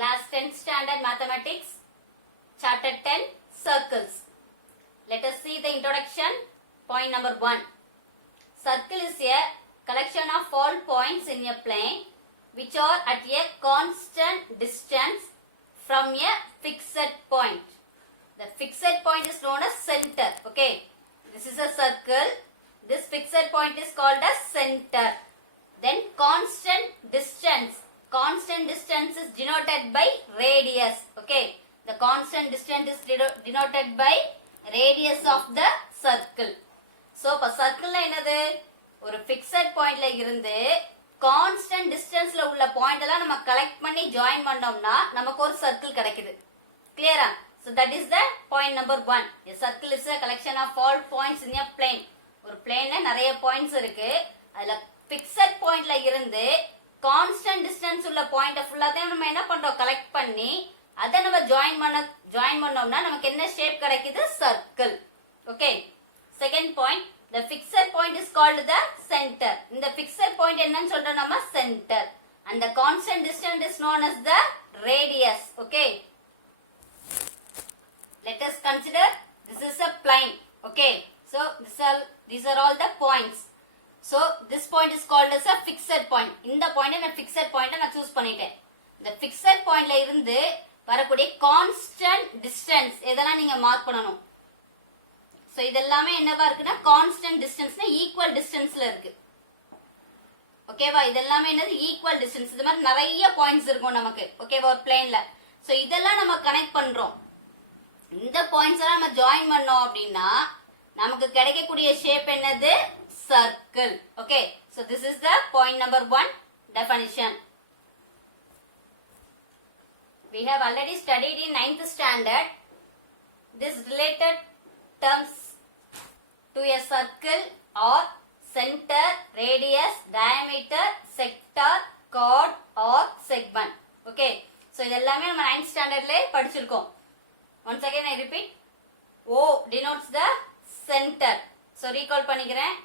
Class 10th Standard Mathematics, Chapter 10, Circles. Let us see the introduction. Point number 1. Circle is a collection of all points in a plane which are at a constant distance from a fixed point. The fixed point is known as center. Okay. This is a circle. This fixed point is called as center. Then constant distance. Constant distance is denoted by radius. Okay. The constant distance is denoted by radius of the circle. So, இப்போ circle என்னது ஒரு fixed pointல இருந்து constant distanceல உள்ள point எல்லாம் நம்ம collect பண்ணி join பண்ணோம்னா நமக்கு ஒரு circle கிடைக்குது. Clear? So, that is the point number 1. A circle is a collection of all points in a plane. ஒரு planeல நிறைய points இருக்கு. அதுல fixed pointல இருந்து constant distance உள்ள point ஃபுல்லாத்தையும் நம்ம என்ன பண்றோம் collect பண்ணி அதை நம்ம join பண்ணோம்னா நமக்கு என்ன shape கிடைக்குது circle. Okay. Second point, the fixed point is called the center. இந்த fixed point என்னன்னு சொல்றோம் நம்ம center. And the constant distance is known as the radius. Okay. Let us consider this is a plane. Okay. So these are all the points. So this point is called as a fixed point. இந்த point நான் fixed point நான் choose பண்ணிட்டேன். இந்த fixed pointல இருந்து வரக்கூடிய constant distance எதெல்லாம் நீங்க mark பண்ணணும். So இதெல்லாமே என்னவா இருக்குன்னா constant distanceனா equal distanceல இருக்கு. ஓகேவா? இதெல்லாமே என்னது equal distance. இது மாதிரி நிறைய points இருக்கும் நமக்கு. ஓகேவா? ஒரு planeல. So இதெல்லாம் நம்ம கனெக்ட் பண்றோம். இந்த points எல்லாம் நம்ம join பண்ணோம் அப்படின்னா நமக்கு கிடைக்கக்கூடிய shape என்னது? Circle. Okay. So this is the point number 1 definition. We have already studied in 9th standard this related terms to a circle or center, radius, diameter, sector, chord or segment. Okay. So இதெல்லாமே நம்ம 9th standardல படிச்சிருக்கோம். Once again I repeat. O denotes the center. So recall பண்ணிக்கிறேன்.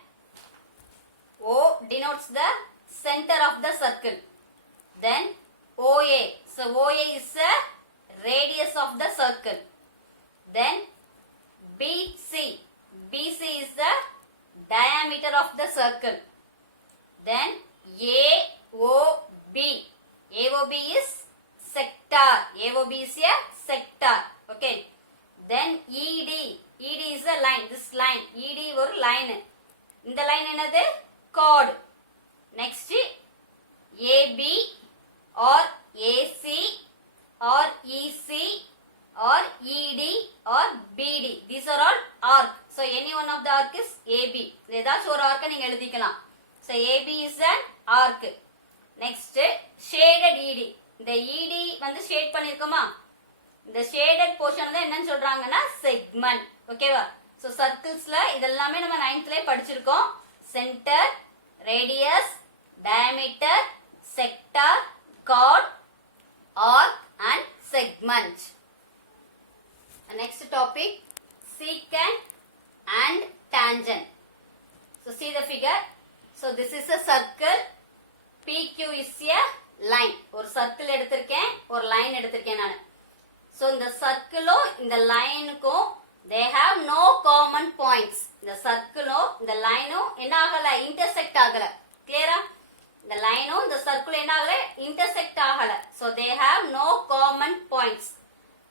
O denotes the center of the circle. Then OA. So OA is the radius of the circle. Then BC. BC is the diameter of the circle. Then AOB. AOB is sector. AOB is a sector. Okay. Then ED. ED is a line. This line. ED ஒரு line. இந்த line என்னது? Chord. Next AB or AC or EC or ED or BD. These are all arc. So any one of the arc is AB. ஏதாச்சும் ஒரு arc நீங்க எழுதிக்கலாம். So AB is an arc. Next shaded ED. இந்த ED வந்து shade பண்ணிருக்கோமா? இந்த shaded portion தான் என்னன்னு சொல்றாங்கன்னா segment. ஓகேவா? So circlesல இதெல்லாமே நம்ம 9thல படிச்சிருக்கோம். Center, radius, diameter, sector, chord, arc and segment. The next topic, secant and tangent. So see the figure. So this is a circle. PQ is a line. ஒரு circle எடுத்திருக்கேன், ஒரு line எடுத்திருக்கேன் நான். So இந்த circle-ம் இந்த line-க்கும் they have no common points. இந்த circle-ம் இந்த line-ம் என்ன ஆகல? intersect ஆகல. Clear-ஆ? இந்த line-ம் இந்த circle என்ன ஆகல? intersect ஆகல. So they have no common points.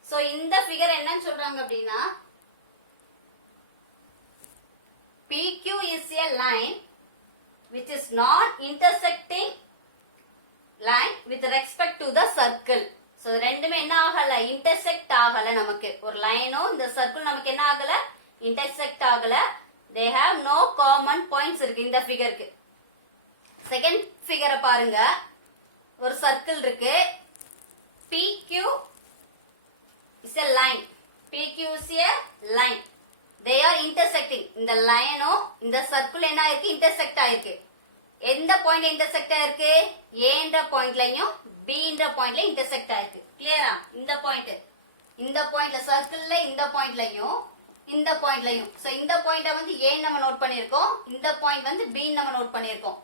So இந்த figure என்னன்னு சொல்றாங்க அப்படின்னா PQ is a line which is not intersecting line with respect to the circle. So ரெண்டுமே என்ன ஆகல? intersect ஆகல நமக்கு. ஒரு லைனும் இந்த சர்க்கிள் நமக்கு என்ன ஆகல? intersect ஆகல. They have no common points இருக்கு இந்த ஃபிகருக்கு. செகண்ட் ஃபிகரை பாருங்க. ஒரு சர்க்கிள் இருக்கு. PQ is a line. PQ is a line. They are intersecting. இந்த லைனும் இந்த சர்க்கிள் என்ன ஆயிருக்கு? intersect ஆயிருக்கு. எந்த பாயிண்ட் intersect ஆயிருக்கு? A என்ற பாயிண்ட்லயும் B என்ற பாயிண்ட்ல intersect ஆயிருக்கு. கிளியரா? இந்த பாயிண்ட்ல சர்க்கிள்ல இந்த பாயிண்ட்லயும் இந்த பாயிண்ட்லயும். சோ இந்த பாயிண்ட வந்து A நம்ம நோட் பண்ணிருக்கோம். இந்த பாயிண்ட் வந்து B நம்ம நோட் பண்ணிருக்கோம்.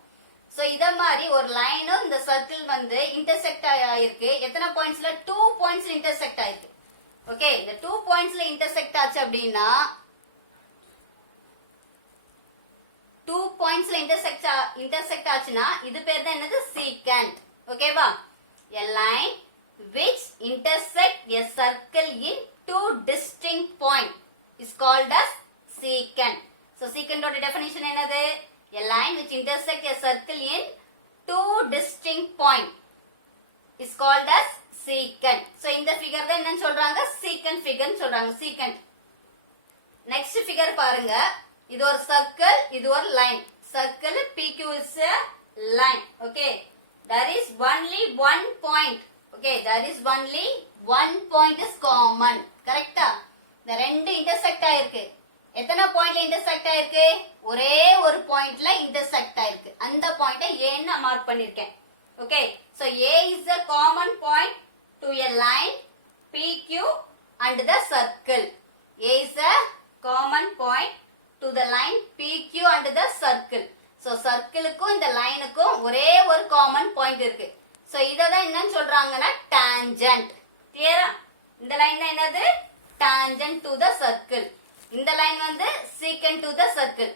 சோ இத மாதிரி ஒரு லைனும் இந்த சர்க்கிள் வந்து இன்டர்செக்ட் ஆயிருக்கு. எத்தனை பாயிண்ட்ஸ்ல? 2 பாயிண்ட்ஸ்ல இன்டர்செக்ட் ஆயிருக்கு. ஓகே, இந்த 2 பாயிண்ட்ஸ்ல இன்டர்செக்ட் ஆச்சு அப்படின்னா 2 பாயிண்ட்ஸ்ல இன்டர்செக்ட் ஆச்சுன்னா இது பேர் தான் என்னது? சீகண்ட். ஓகேவா? a line which intersect a circle in 2 distinct point is called as secant. So secant ஓட definition என்னது? a line which intersect a circle in 2 distinct point is called as secant. So இந்த figure தான் என்னன்னு சொல்றாங்க? secant figure சொல்றாங்க. secant. next figure பாருங்க. இது ஒரு circle, இது ஒரு line. circle PQ is a line. Okay, there is only one point. Okay, there is only one point is common. கரெக்ட்டா? இந்த ரெண்டு இன்டர்செக்ட் ஆயிருக்கு. எத்தனை பாயிண்ட்ல இன்டர்செக்ட் ஆயிருக்கு? ஒரே ஒரு பாயிண்ட்ல இன்டர்செக்ட் ஆயிருக்கு. அந்த பாயிண்ட A ன்னு மார்க் பண்ணிருக்கேன். Okay, so A is the common point to a line PQ and the circle. A is the common point to the line PQ and the circle. So circleக்கும் இந்த லைனுக்கும் ஒரே ஒரு காமன் பாயிண்ட் இருக்கு. So இததான் என்னன்னு சொல்றாங்கன்னா tangent. கிளியரா? இந்த line என்னது? tangent to the circle. இந்த லைன் வந்து secant to the circle.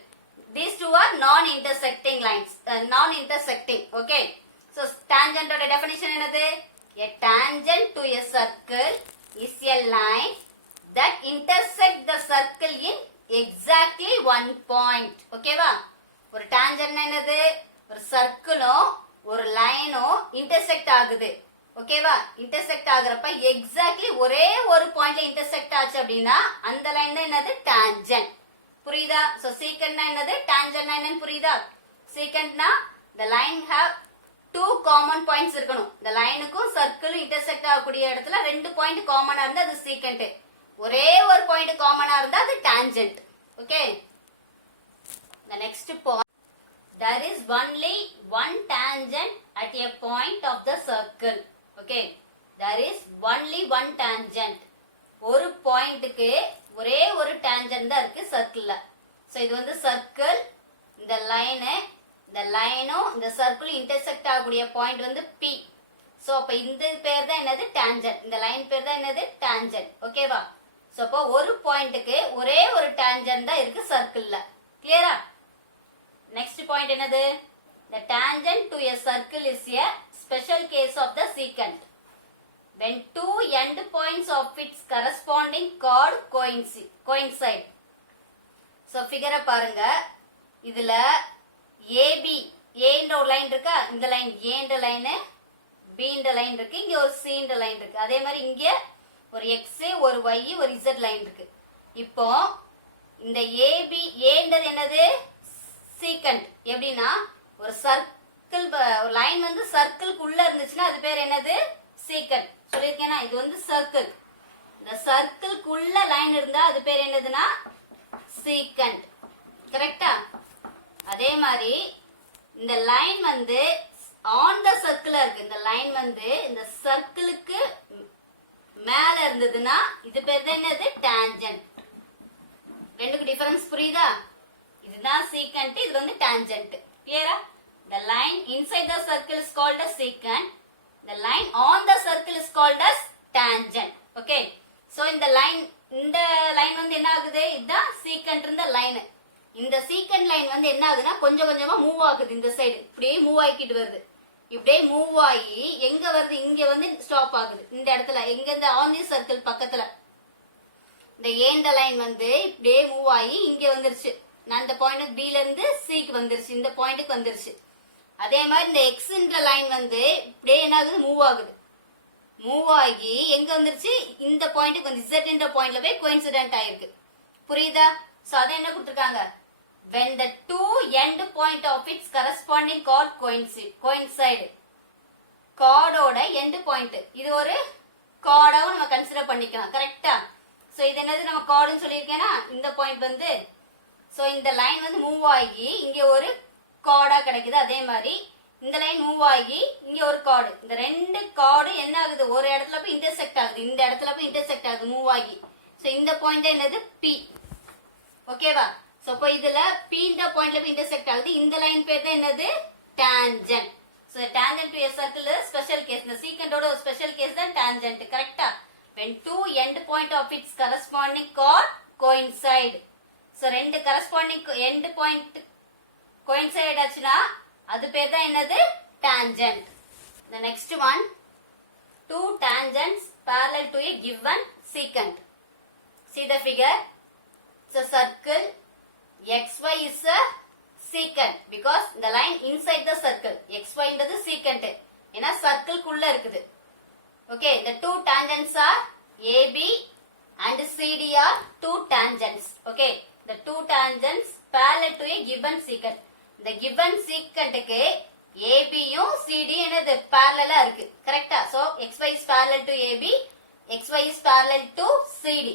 These two are non-intersecting lines. Non-intersecting. Okay. So tangent ஓட definition என்னது? A tangent to a circle is a line that intersect the circle in exactly one point. ஓகேவா? ஒரு tangent என்னது? ஒரு சர்க்கிளும் ஒரு லைனும் intersect ஆகுது. ஓகேவா? இன்டர்செக்ட் ஆகுறப்ப எக்ஸாக்ட்லி ஒரே ஒரு பாயிண்ட்ல இன்டர்செக்ட் ஆச்சு அப்படின்னா அந்த லைன் தான் என்னது? tangent. புரியுதா? சோ secantனா என்னது? tangentனா என்னன்னு புரியுதா? secantனா the line have two common points இருக்கணும். இந்த லைனுக்கும் சர்க்கிளும் இன்டர்செக்ட் ஆகக்கூடிய இடத்துல ரெண்டு பாயிண்ட் காமனா இருந்தா அது secant. ஒரே ஒரு பாயிண்ட் காமனா இருந்தா அது tangent. Okay, the next point, there is only one tangent at a point of the circle. Okay, there is only one tangent. ஒரு பாயிண்ட்க்கு ஒரே ஒரு tangent தான் இருக்கு சர்க்கிள்ல. சோ இது வந்து சர்க்கிள், இந்த லைனும் இந்த சர்க்கிள் இன்டர்செக்ட் ஆகக்கூடிய பாயிண்ட் வந்து P. சோ அப்ப இந்த பேர் தான் என்னது? tangent. இந்த லைன் பேர் தான் என்னது? tangent. ஓகேவா? சோ அப்ப ஒரு பாயிண்ட்க்கு ஒரே ஒரு tangent தான் இருக்கு சர்க்கிள்ல. கிளியரா? next point என்னது? the tangent to a circle is a special case of the secant when two end points of its corresponding chord coincide. so figure பாருங்க. இதுல AB, A ன்ற ஒரு லைன் இருக்கா? இந்த லைன் A ன்ற லைன், B ன்ற line இருக்கு, இங்க ஒரு C ன்ற லைன் இருக்கு. அதே மாதிரி இங்க ஒரு X, ஒரு Y, ஒரு Z லைன் இருக்கு. இப்போ இந்த AB, A ன்றது என்னது? secant. எப்படின்னா ஒரு சர்க்கிள், ஒரு லைன் வந்து சர்க்கிள்குள்ள இருந்துச்சுன்னா அது பேர் என்னது? secant. சொல்லிருக்கேனா? இது வந்து சர்க்கிள். இந்த சர்க்கிள்குள்ள லைன் இருந்தா அது பேர் என்னதுன்னா secant. கரெக்டா? அதே மாதிரி இந்த லைன் வந்து ஆன் த சர்க்கிளா இருக்கு. இந்த லைன் வந்து இந்த சர்க்கிளுக்கு மேல இருந்ததுன்னா இது பேர் தான் என்னது? tangent. ரெண்டுக்கு டிஃபரன்ஸ் புரியுதா? இதுதான் secant, இது வந்து tangent. கிளியரா? the line inside the circle is called as secant. the line on the circle is called as tangent. okay, so இந்த லைன் வந்து என்ன ஆகுது? இதுதான் secant இருந்த லைன். இந்த secant லைன் வந்து என்ன ஆகுதுன்னா கொஞ்சம் கொஞ்சமா மூவ் ஆகுது. இந்த சைடு இப்படியே மூவ் ஆகிட்டு வருது. இப்படியே மூவ் ஆகி எங்க வருது? இங்க வந்து ஸ்டாப் ஆகுது. இந்த இடத்துல எங்க? இந்த ஆன் தி சர்க்கிள் பக்கத்துல இந்த ஏண்ட லைன் வந்து இப்படியே மூவ் ஆகி இங்க வந்துருச்சு. நான் இந்த பாயிண்ட் B ல இருந்து C க்கு வந்துருச்சு. இந்த பாயிண்ட்க்கு வந்துருச்சு. அதே மாதிரி இந்த X ன்ற லைன் வந்து இப்படியே என்ன ஆகுது? மூவ் ஆகுது. மூவ் ஆகி எங்க வந்துருச்சு? இந்த பாயிண்ட்க்கு வந்து Z ன்ற பாயிண்ட்ல போய் கோயின்சிடென்ட் ஆயிருக்கு. புரியுதா? சோ அத என்ன கொடுத்திருக்காங்க? when the two end point of its corresponding chord coincide. chordோட end point, இது ஒரு chordஆவும் நம்ம கன்சிடர் பண்ணிக்கலாம். கரெக்ட்டா? சோ இது என்னது? நம்ம chordனு சொல்லிருக்கேனா? இந்த பாயிண்ட் வந்து சோ இந்த லைன் வந்து மூவ் ஆகி இங்க ஒரு chordஆ கிடைக்குது. அதே மாதிரி இந்த லைன் மூவ் ஆகி இங்க ஒரு chord. இந்த ரெண்டு chord என்ன ஆகுது? ஒரு இடத்துல போய் இன்டர்செக்ட் ஆகுது. இந்த இடத்துல போய் இன்டர்செக்ட் ஆகுது மூவ் ஆகி. சோ இந்த பாயிண்ட் என்னது? P. ஓகேவா? சோ இப்போ இதுல P ன்ற பாயிண்ட்ல போய் இன்டர்செக்ட் ஆகுது. இந்த லைன் பேர் தான் என்னது? tangent. So tangent to a circle is special case. The secant oda special case than tangent. Correct? When two end point of its corresponding chord coincide. So ரெண்டு corresponding end point coincide ஆச்சுனா அது பேர் தான் என்னது tangent. The next one, two tangents parallel to a given secant. See the figure. It's a circle. XY is a secant because the line inside the circle. XY is secant. ஏன்னா circle குள்ள இருக்குது. Okay, the two tangents are AB and CD are two tangents. Okay, the two tangents parallel to a given secant. The given secant க்கு AB யும் CD என்னது parallel இருக்கு. கரெக்ட்டா? So XY is parallel to AB, XY is parallel to CD.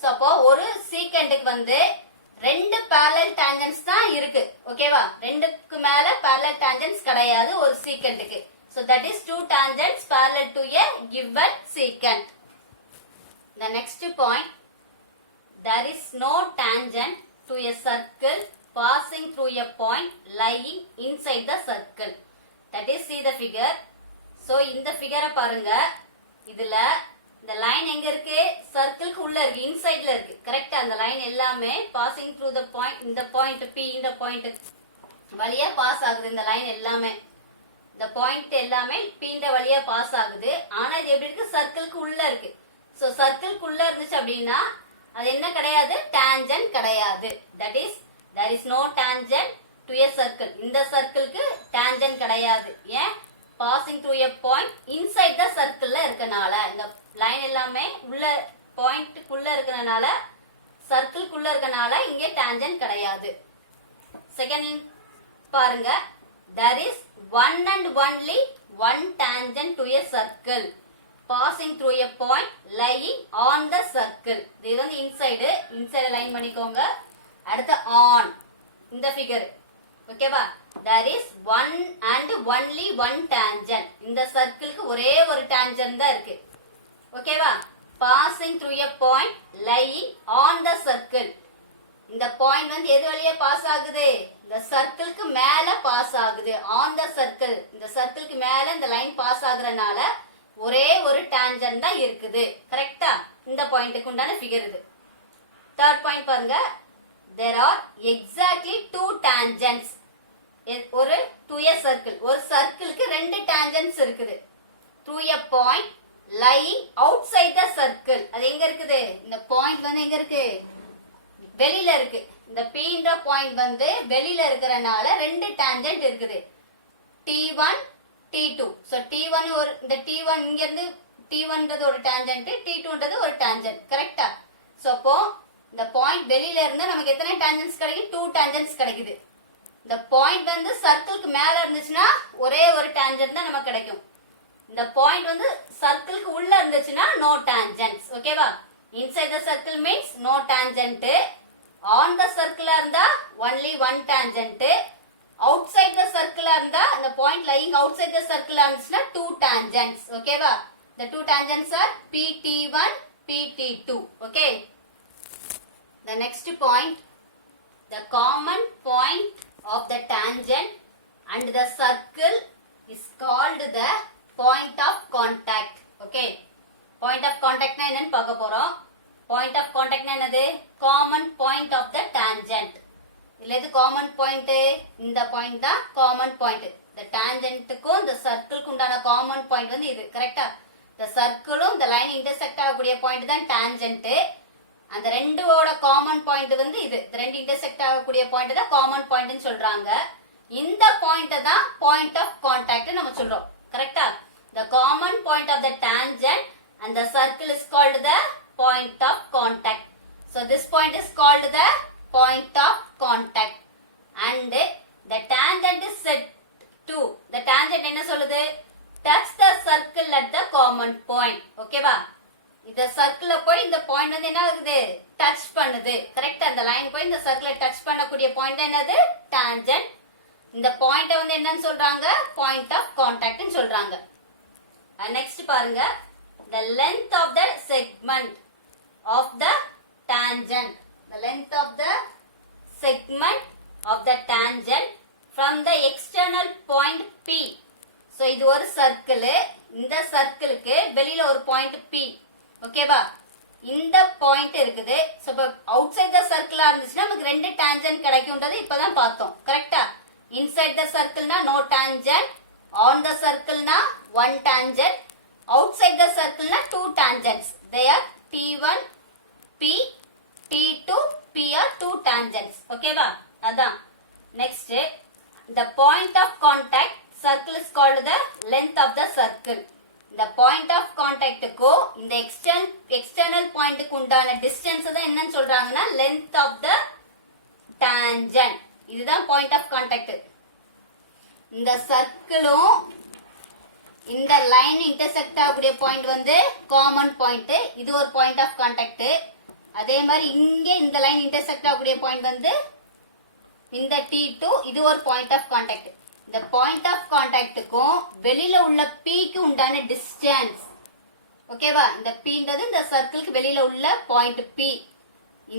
So அப்போ ஒரு secantக்கு வந்து ரெண்டு parallel tangents தான் இருக்கு. ஓகேவா? ரெண்டுக்கு மேல parallel tangents கிடையாது ஒரு secantக்கு. So that is two tangents parallel to a given secant. The next point, there is no tangent to a circle passing through a point lying inside the circle. That is, see the figure. So இந்த figure பாருங்க. இதுல இந்த line எங்க இருக்கு சர்க்கிள்க்கு உள்ள இருக்கு இன்சைட்ல இருக்கு கரெக்ட்டா அந்த லைன் எல்லாமே பாசிங் த்ரூ தி பாயிண்ட் இந்த பாயிண்ட் P இந்த பாயிண்ட் வழியா பாஸ் ஆகுது இந்த லைன் எல்லாமே இந்த பாயிண்ட் எல்லாமே P இந்த வழியா பாஸ் ஆகுது ஆனா இது எப்படி இருக்கு சர்க்கிள்க்கு உள்ள இருக்கு சோ சர்க்கிள்க்கு உள்ள இருந்துச்சு அப்படினா அது என்ன கிடையாது டான்ஜென்ட் கிடையாது that is there is no tangent to a circle இந்த சர்க்கிள்க்கு டான்ஜென்ட் கிடையாது ஏன் passing through a point inside the circle இருக்கனால இந்த லைன் எல்லாமே உள்ள பாயிண்ட் குள்ள இருக்கனால சர்க்கிள் குள்ள இருக்கனால இங்க டான்ஜென்ட் கிடையாது செகண்ட் பாருங்க there is one and only one tangent to a circle passing through a point lying on the circle இது வந்து inside லைன் பண்ணிக்கோங்க அடுத்து on இந்த ஃபிகர் ஓகேவா there is one and only one tangent இந்த சர்க்கிளுக்கு ஒரே ஒரு tangent தான் இருக்கு ஓகேவா passing through a point lying on the circle இந்த பாயிண்ட் வந்து எது வழியா பாஸ் ஆகுது இந்த சர்க்கிளுக்கு மேல பாஸ் ஆகுது on the circle இந்த சர்க்கிளுக்கு மேல இந்த லைன் பாஸ் ஆகுறனால ஒரே ஒரு tangent தான் இருக்குது கரெக்ட்டா இந்த பாயிண்ட்க்கு உண்டான ஃபிகர் இது தேர்ட் பாயிண்ட் பாருங்க there are exactly two tangents ஒரு to a circle ஒரு சர்க்கிளுக்கு ரெண்டு tangents இருக்குது through a point lying outside the circle அது எங்க இருக்குது இந்த பாயிண்ட் வந்து எங்க இருக்கு வெளியில இருக்கு இந்த P ன்ற பாயிண்ட் வந்து வெளியில இருக்கறனால ரெண்டு tangent இருக்குது T1 T2 சோ T1 ஒரு இந்த T1 இங்க இருந்து T1 ன்றது ஒரு tangent T2 ன்றது ஒரு tangent கரெக்ட்டா சோ அப்போ இந்த பாயிண்ட் வெளியில இருந்தா நமக்கு எத்தனை tangents கிடைக்கும் 2 tangents கிடைக்குது இந்த பாயிண்ட் வந்து சர்க்கிளுக்கு மேல இருந்துச்சுனா ஒரே ஒரு tangent தான் நமக்கு கிடைக்கும் இந்த பாயிண்ட் வந்து சர்க்கிளுக்கு உள்ள இருந்துச்சுனா no tangents ஓகேவா inside the circle means no tangent on the circle இருந்தா only one tangent outside the circle இருந்தா அந்த point lying outside the circle இருந்துச்சுனா two tangents ஓகேவா the two tangents are PT1 PT2 okay the next point the common point of the tangent and the circle is called the point of contact okay point of contact na enna paaka porom point of contact na enadhu common point of the tangent illa idu common point inda point da common point the tangent ku the circle ku undana common point vandu idu correct ah the circle um the line intersect agakuriya point da tangent அந்த ரெண்டோட common point வந்து இது ரெண்டு intersect ஆகக்கூடிய point தான் common point னு சொல்றாங்க இந்த பாயிண்ட் தான் பாயிண்ட் ஆஃப் கான்டாக்ட் நம்ம சொல்றோம் கரெக்ட்டா the common point of the tangent and the circle is called the point of contact so this point is called the point of contact and the tangent is said to the tangent என்ன சொல்லுது touch the circle at the common point ஓகேவா இந்த சர்க்கிள்ல போய் இந்த point வந்து என்ன ஆகுது touch பண்ணுது கரெக்ட்டா அந்த லைன் போய் இந்த சர்க்கிளை டச் பண்ணக்கூடிய பாயிண்ட் என்னது டான்ஜென்ட் இந்த பாயிண்ட வந்து என்னன்னு சொல்றாங்க பாயிண்ட் ஆஃப் கான்டாக்ட் னு சொல்றாங்க நெக்ஸ்ட் பாருங்க the length of the segment of the tangent the length of the segment of the tangent from the external point P. So இது ஒரு சர்க்கிள். இந்த சர்க்கிளுக்கு வெளியில ஒரு பாயிண்ட் P. ஓகேவா? இந்த பாயிண்ட் இருக்குது. சோ இப்ப அவுட் சைட் த சர்க்கிளா இருந்துச்சுன்னா நமக்கு ரெண்டு டான்ஜென்ட் கிடைக்கும்ன்றது இப்பதான் பார்த்தோம். கரெக்டா? இன்சைட் த சர்க்கிள்னா நோ டான்ஜென்ட், ஆன் த சர்க்கிள்னா one tangent, outside the சர்க்கிள்னா two tangents. They are T1 P, T2 P are two tangents. ஓகேவா? அதான். Next the point of contact circle is called the length of the circle. இந்த point of contact க்கு இந்த external point க்கு உண்டான distance தான் என்னன்னு சொல்றாங்கன்னா length of the tangent. இதுதான் point of contact. இந்த சர்க்கிளும் இந்த லைன் இன்டர்செக்ட் ஆகக்கூடிய பாயிண்ட் வந்து காமன் பாயிண்ட். இது ஒரு பாயிண்ட் ஆஃப் கான்டாக்ட். அதே மாதிரி இங்க இந்த லைன் இன்டர்செக்ட் ஆகக்கூடிய பாயிண்ட் வந்து இந்த T2, இது ஒரு பாயிண்ட் ஆஃப் கான்டாக்ட். இந்த பாயிண்ட் ஆஃப் கான்டாக்டுக்கும் வெளியில உள்ள Pக்கு உண்டான டிஸ்டன்ஸ். ஓகேவா? இந்த Pன்றது இந்த சர்க்கிளுக்கு வெளியில உள்ள பாயிண்ட் P.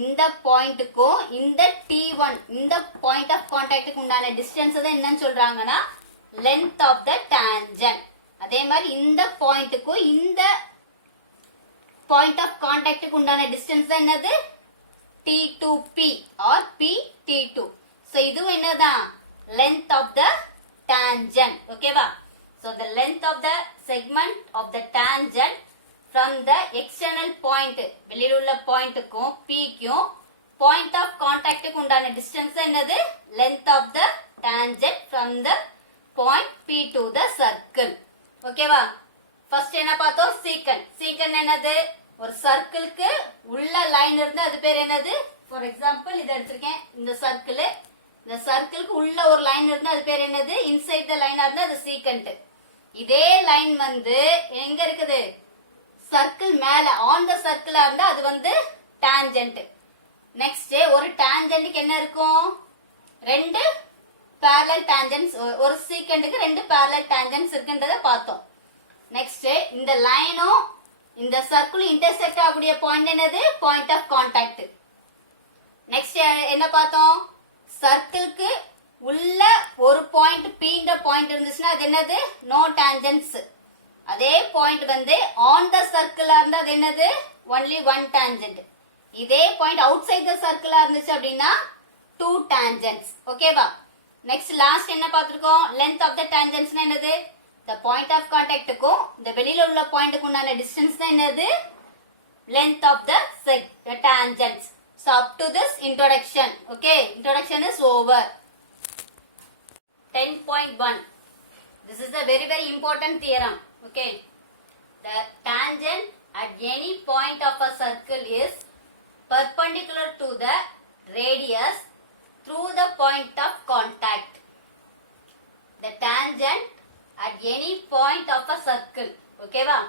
இந்த பாயிண்ட்டுக்கும் இந்த T1, இந்த பாயிண்ட் ஆஃப் கான்டாக்டுக்கு உண்டான டிஸ்டன்ஸ் தான் என்னன்னு சொல்றாங்கன்னா லென்த் ஆஃப் த டான்ஜென்ட். அதே மாதிரி இந்த பாயிண்ட்டுக்கும் இந்த பாயிண்ட் ஆஃப் கான்டாக்டுக்கு உண்டான டிஸ்டன்ஸ் தான் என்னது T2P or PT2. சோ இதுவும் என்னதான் length of the tangent. ஓகேவா? so the length of the segment of the tangent from the external point, வெளியில உள்ள பாயிண்ட்டுக்கும் Pக்கும் point of contactக்கு உண்டான டிஸ்டன்ஸ் என்னது length of the tangent from the point P to the circle. ஓகேவா? First என்ன பார்த்தோம்? சீக்கன். சீக்கன் என்னது? ஒரு சர்க்கிளுக்கு உள்ள லைன் இருந்தா அது பேர் என்னது? ஃபார் எக்ஸாம்பிள் இதை எடுத்திருக்கேன். இந்த சர்க்கிள், இந்த சர்க்கிளுக்கு உள்ள ஒரு லைன் இருந்தா அது பேர் என்னது? இன்சைட் த லைனா இருந்தா அது சீக்கன்ட். இதே லைன் வந்து எங்க இருக்குது? சர்க்கிள் மேல ஆன் த சர்க்கிளா இருந்தா அது வந்து டான்ஜென்ட். நெக்ஸ்ட் ஒரு டான்ஜென்ட்க்கு என்ன இருக்கும்? ரெண்டு parallel tangents. ஒரு சீக்கண்டுக்கு ரெண்டு parallel tangents இருக்குன்றத பார்த்தோம். நெக்ஸ்ட் இந்த லைனும் இந்த சர்க்கிள் இன்டர்செக்ட் ஆகக்கூடிய பாயிண்ட் என்னது? Point of contact. நெக்ஸ்ட் என்ன பார்த்தோம்? சர்க்கிளுக்கு உள்ள ஒரு பாயிண்ட் Pன்ற பாயிண்ட் இருந்துச்சுன்னா அது என்னது? நோ டான்ஜென்ட்ஸ். அதே பாயிண்ட் வந்து ஆன் த சர்க்கிளா இருந்தா அது என்னது? Only one tangent. இதே பாயிண்ட் அவுட் சைட் த சர்க்கிளா இருந்துச்சு அப்படின்னா டூ டான்ஜென்ட்ஸ். ஓகேவா? நெக்ஸ்ட் லாஸ்ட் என்ன பார்த்திருக்கோம்? லென்த் ஆஃப் த டான்ஜென்ட்ஸ்னா என்னது? the point of contactக்கும் இந்த வெளியில உள்ள பாயிண்ட்க்கு உண்டான டிஸ்டன்ஸ் தான் என்னது? length of the tangents. so up to this introduction. okay, introduction is over. 10.1. this is a very important theorem. okay, the tangent at any point of a circle is perpendicular to the radius through the point of contact. The tangent at any point of a circle. okay va?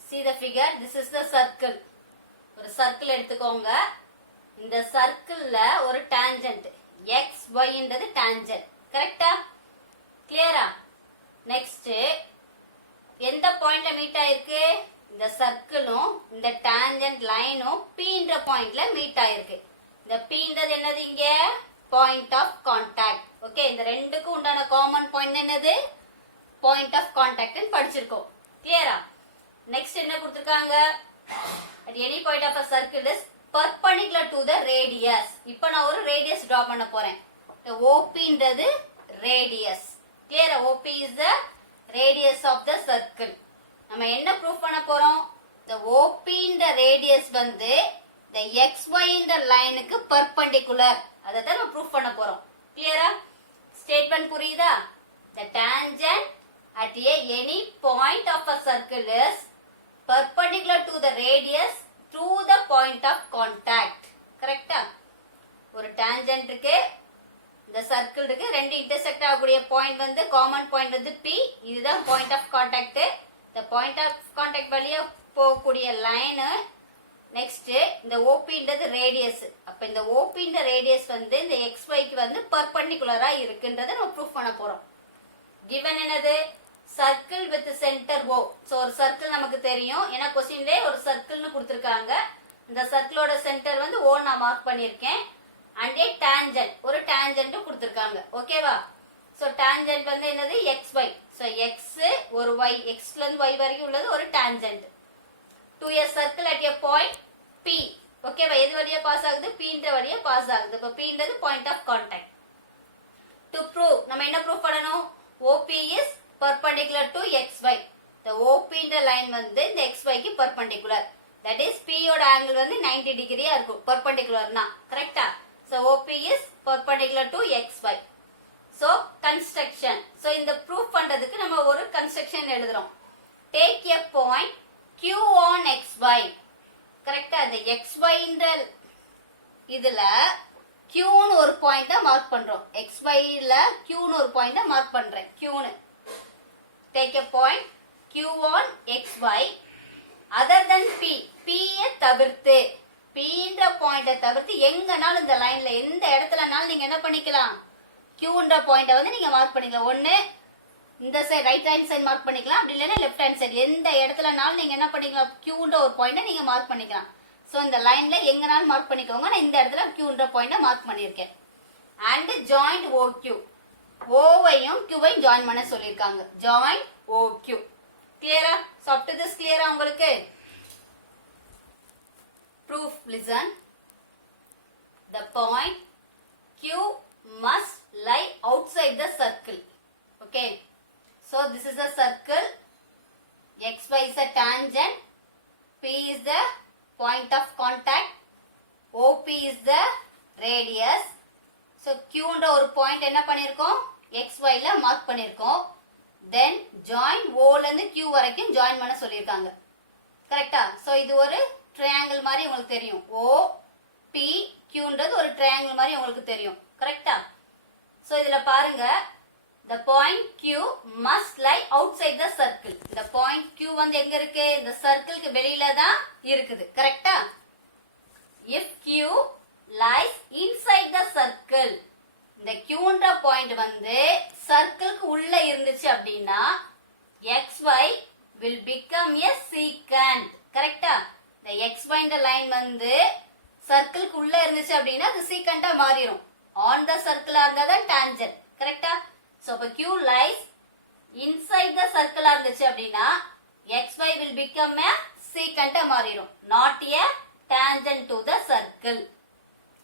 see the figure. this is the circle. ஒரு circle எடுத்துக்கோங்க. இந்த சர்க்கிள்ல ஒரு tangent XY ன்றது tangent. கரெக்ட்டா? கிளியரா? Next எந்த பாயிண்ட்ல meet ஆயிருக்கு? இந்த சர்க்கிளும் இந்த டான்ஜென்ட் லைனும் Pன்ற பாயிண்ட்ல மீட் ஆயிருக்கு. இந்த Pன்றது என்னது? இங்க பாயிண்ட் ஆஃப் கான்டாக்ட். ஓகே, இந்த ரெண்டுக்கும் உண்டான காமன் பாயிண்ட் என்னது? பாயிண்ட் ஆஃப் கான்டாக்ட் படிச்சிருக்கோம். கிளியரா? நெக்ஸ்ட் என்ன கொடுத்திருக்காங்க? at any point of a circle is perpendicular to the radius. இப்போ நான் ஒரு ரேடியஸ் டிரா பண்ண போறேன். OPன்றது ரேடியஸ். கிளியரா? OP is the radius of the circle. நம்ம என்ன ப்ரூஃப் பண்ண போறோம்? the OP ன்ற ரேடியஸ் வந்து the XY ன்ற லைனுக்கு பெர்பெண்டிகுலர். அதை தான் நம்ம ப்ரூஃப் பண்ண போறோம். கிளியரா? ஸ்டேட்மெண்ட் புரியுதா? the tangent at any point of a circle is perpendicular to the radius through the point of contact. கரெக்ட்டா? ஒரு டான்ஜென்ட் இருக்கு, இந்த சர்க்கிள் இருக்கு, ரெண்டு இன்டர்செக்ட் ஆகக்கூடிய பாயிண்ட் வந்து காமன் பாயிண்ட் வந்து P. இதுதான் பாயிண்ட் ஆஃப் கான்டாக்ட். இந்த பாயிண்ட் ஆஃப் கான்டாக்ட் வழியா போகக்கூடிய லைன். நெக்ஸ்ட் இந்த OPன்றது ரேடியஸ். அப்ப இந்த OPன்ற ரேடியஸ் வந்து இந்த XYக்கு வந்து பெர்பெண்டிகுலரா இருக்குன்றதை நம்ம ப்ரூஃப் பண்ண போறோம். given என்னது? Circle with centre O. So ஒரு சர்க்கிள் நமக்கு தெரியும். ஏன்னா क्वेश्चनலே ஒரு சர்க்கிள்னு கொடுத்திருக்காங்க. இந்த சர்க்கிளோட சென்டர் வந்து O நான் மார்க் பண்ணிருக்கேன். அண்ட் ஏ டான்ஜென்ட், ஒரு டான்ஜென்ட் கொடுத்திருக்காங்க. ஓகேவா? சோ டான்ஜென்ட் வந்து என்னது xy. சோ x ஒரு y, x ல இருந்து y வரைக்கும் உள்ளது ஒரு tangent to a circle at a point P. ஓகேவா? எது வழியா பாஸ் ஆகுது? P ன்ற வழியா பாஸ் ஆகுது. இப்ப P ன்றது point of contact. To prove நம்ம என்ன ப்ரூவ் பண்ணனும்? OP is perpendicular to xy. the OP ன்ற லைன் வந்து இந்த xy க்கு perpendicular. that is P யோட ஆங்கிள் வந்து 90 டிகிரியா இருக்கும் perpendicularனா. கரெக்ட்டா? so OP is perpendicular to xy. so construction. so இந்த ப்ரூவ் பண்றதுக்கு நம்ம ஒரு கன்ஸ்ட்ரக்ஷன் எழுதுறோம். take a point Q on xy. கரெக்ட்டா? இந்த xy ன்ற இதுல Q ன்னு ஒரு பாயிண்ட மார்க் பண்றோம். xy ல Q ன்னு ஒரு பாயிண்ட மார்க் பண்றேன். Q ன்னு. take a point Q on xy other than P. P ய தவிர்த்து, P ன்ற பாயிண்ட தவிர்த்து எங்கனாலும் இந்த லைன்ல எந்த இடத்துலனாலும் நீங்க என்ன பண்ணிக்கலாம்? Q ன்ற பாயிண்ட வந்து நீங்க மார்க் பண்ணிக்கலாம். ஒண்ணு இந்த side right hand side mark பண்ணிக்கலாம், அப்படி இல்லைன்னா லெஃப்ட் ஹேண்ட் சைடு எந்த இடத்துலனாலும் நீங்க என்ன பண்ணிக்கலாம்? Q ன்ற ஒரு பாயிண்ட நீங்க மார்க் பண்ணிக்கலாம். சோ இந்த லைன்ல எங்கனாலும் மார்க் பண்ணிக்கோங்க. நான் இந்த இடத்துல Q ன்ற பாயிண்ட மார்க் பண்ணிருக்கேன். and joint OQ. O வையும் Q வையும் ஜாயின் பண்ண சொல்லிருக்காங்க. joint OQ. கிளியரா? சோ up to this கிளியரா உங்களுக்கு? proof. listen. the point Q must lie outside the circle. okay, so this is a circle. xy is a tangent. P is the point of contact. OP is the radius. so Q ன்ற ஒரு point என்ன பண்ணிருக்கோம்? xy ல mark பண்ணிருக்கோம். then join O ல இருந்து Q வரைக்கும் join பண்ண சொல்லிருக்காங்க. கரெக்ட்டா? சோ இது ஒரு ட்ரையாங்கிள் மாதிரி உங்களுக்கு தெரியும். O P Q ன்றது ஒரு ட்ரையாங்கிள் மாதிரி உங்களுக்கு தெரியும். கரெக்ட்டா? சோ இதுல பாருங்க, the point Q must lie outside the circle. the point Q வந்து எங்க இருக்கு? இந்த சர்க்கிளுக்கு வெளியில தான் இருக்குது. கரெக்ட்டா? if Q lies inside the circle, இந்த Q ன்ற பாயிண்ட் வந்து சர்க்கிளுக்கு உள்ள இருந்துச்சு அப்படின்னா xy will become a secant. கரெக்ட்டா? இந்த xy ன்ற லைன் வந்து சர்க்கிளுக்கு உள்ள இருந்துச்சு அப்படின்னா அது secant-ஆ மாறிடும். on the circle இருந்தா தான் tangent. கரெக்ட்டா? so இப்ப Q lies inside the circle இருந்துச்சு அப்படின்னா xy will become a secant-ஆ மாறிடும். not a tangent to the circle.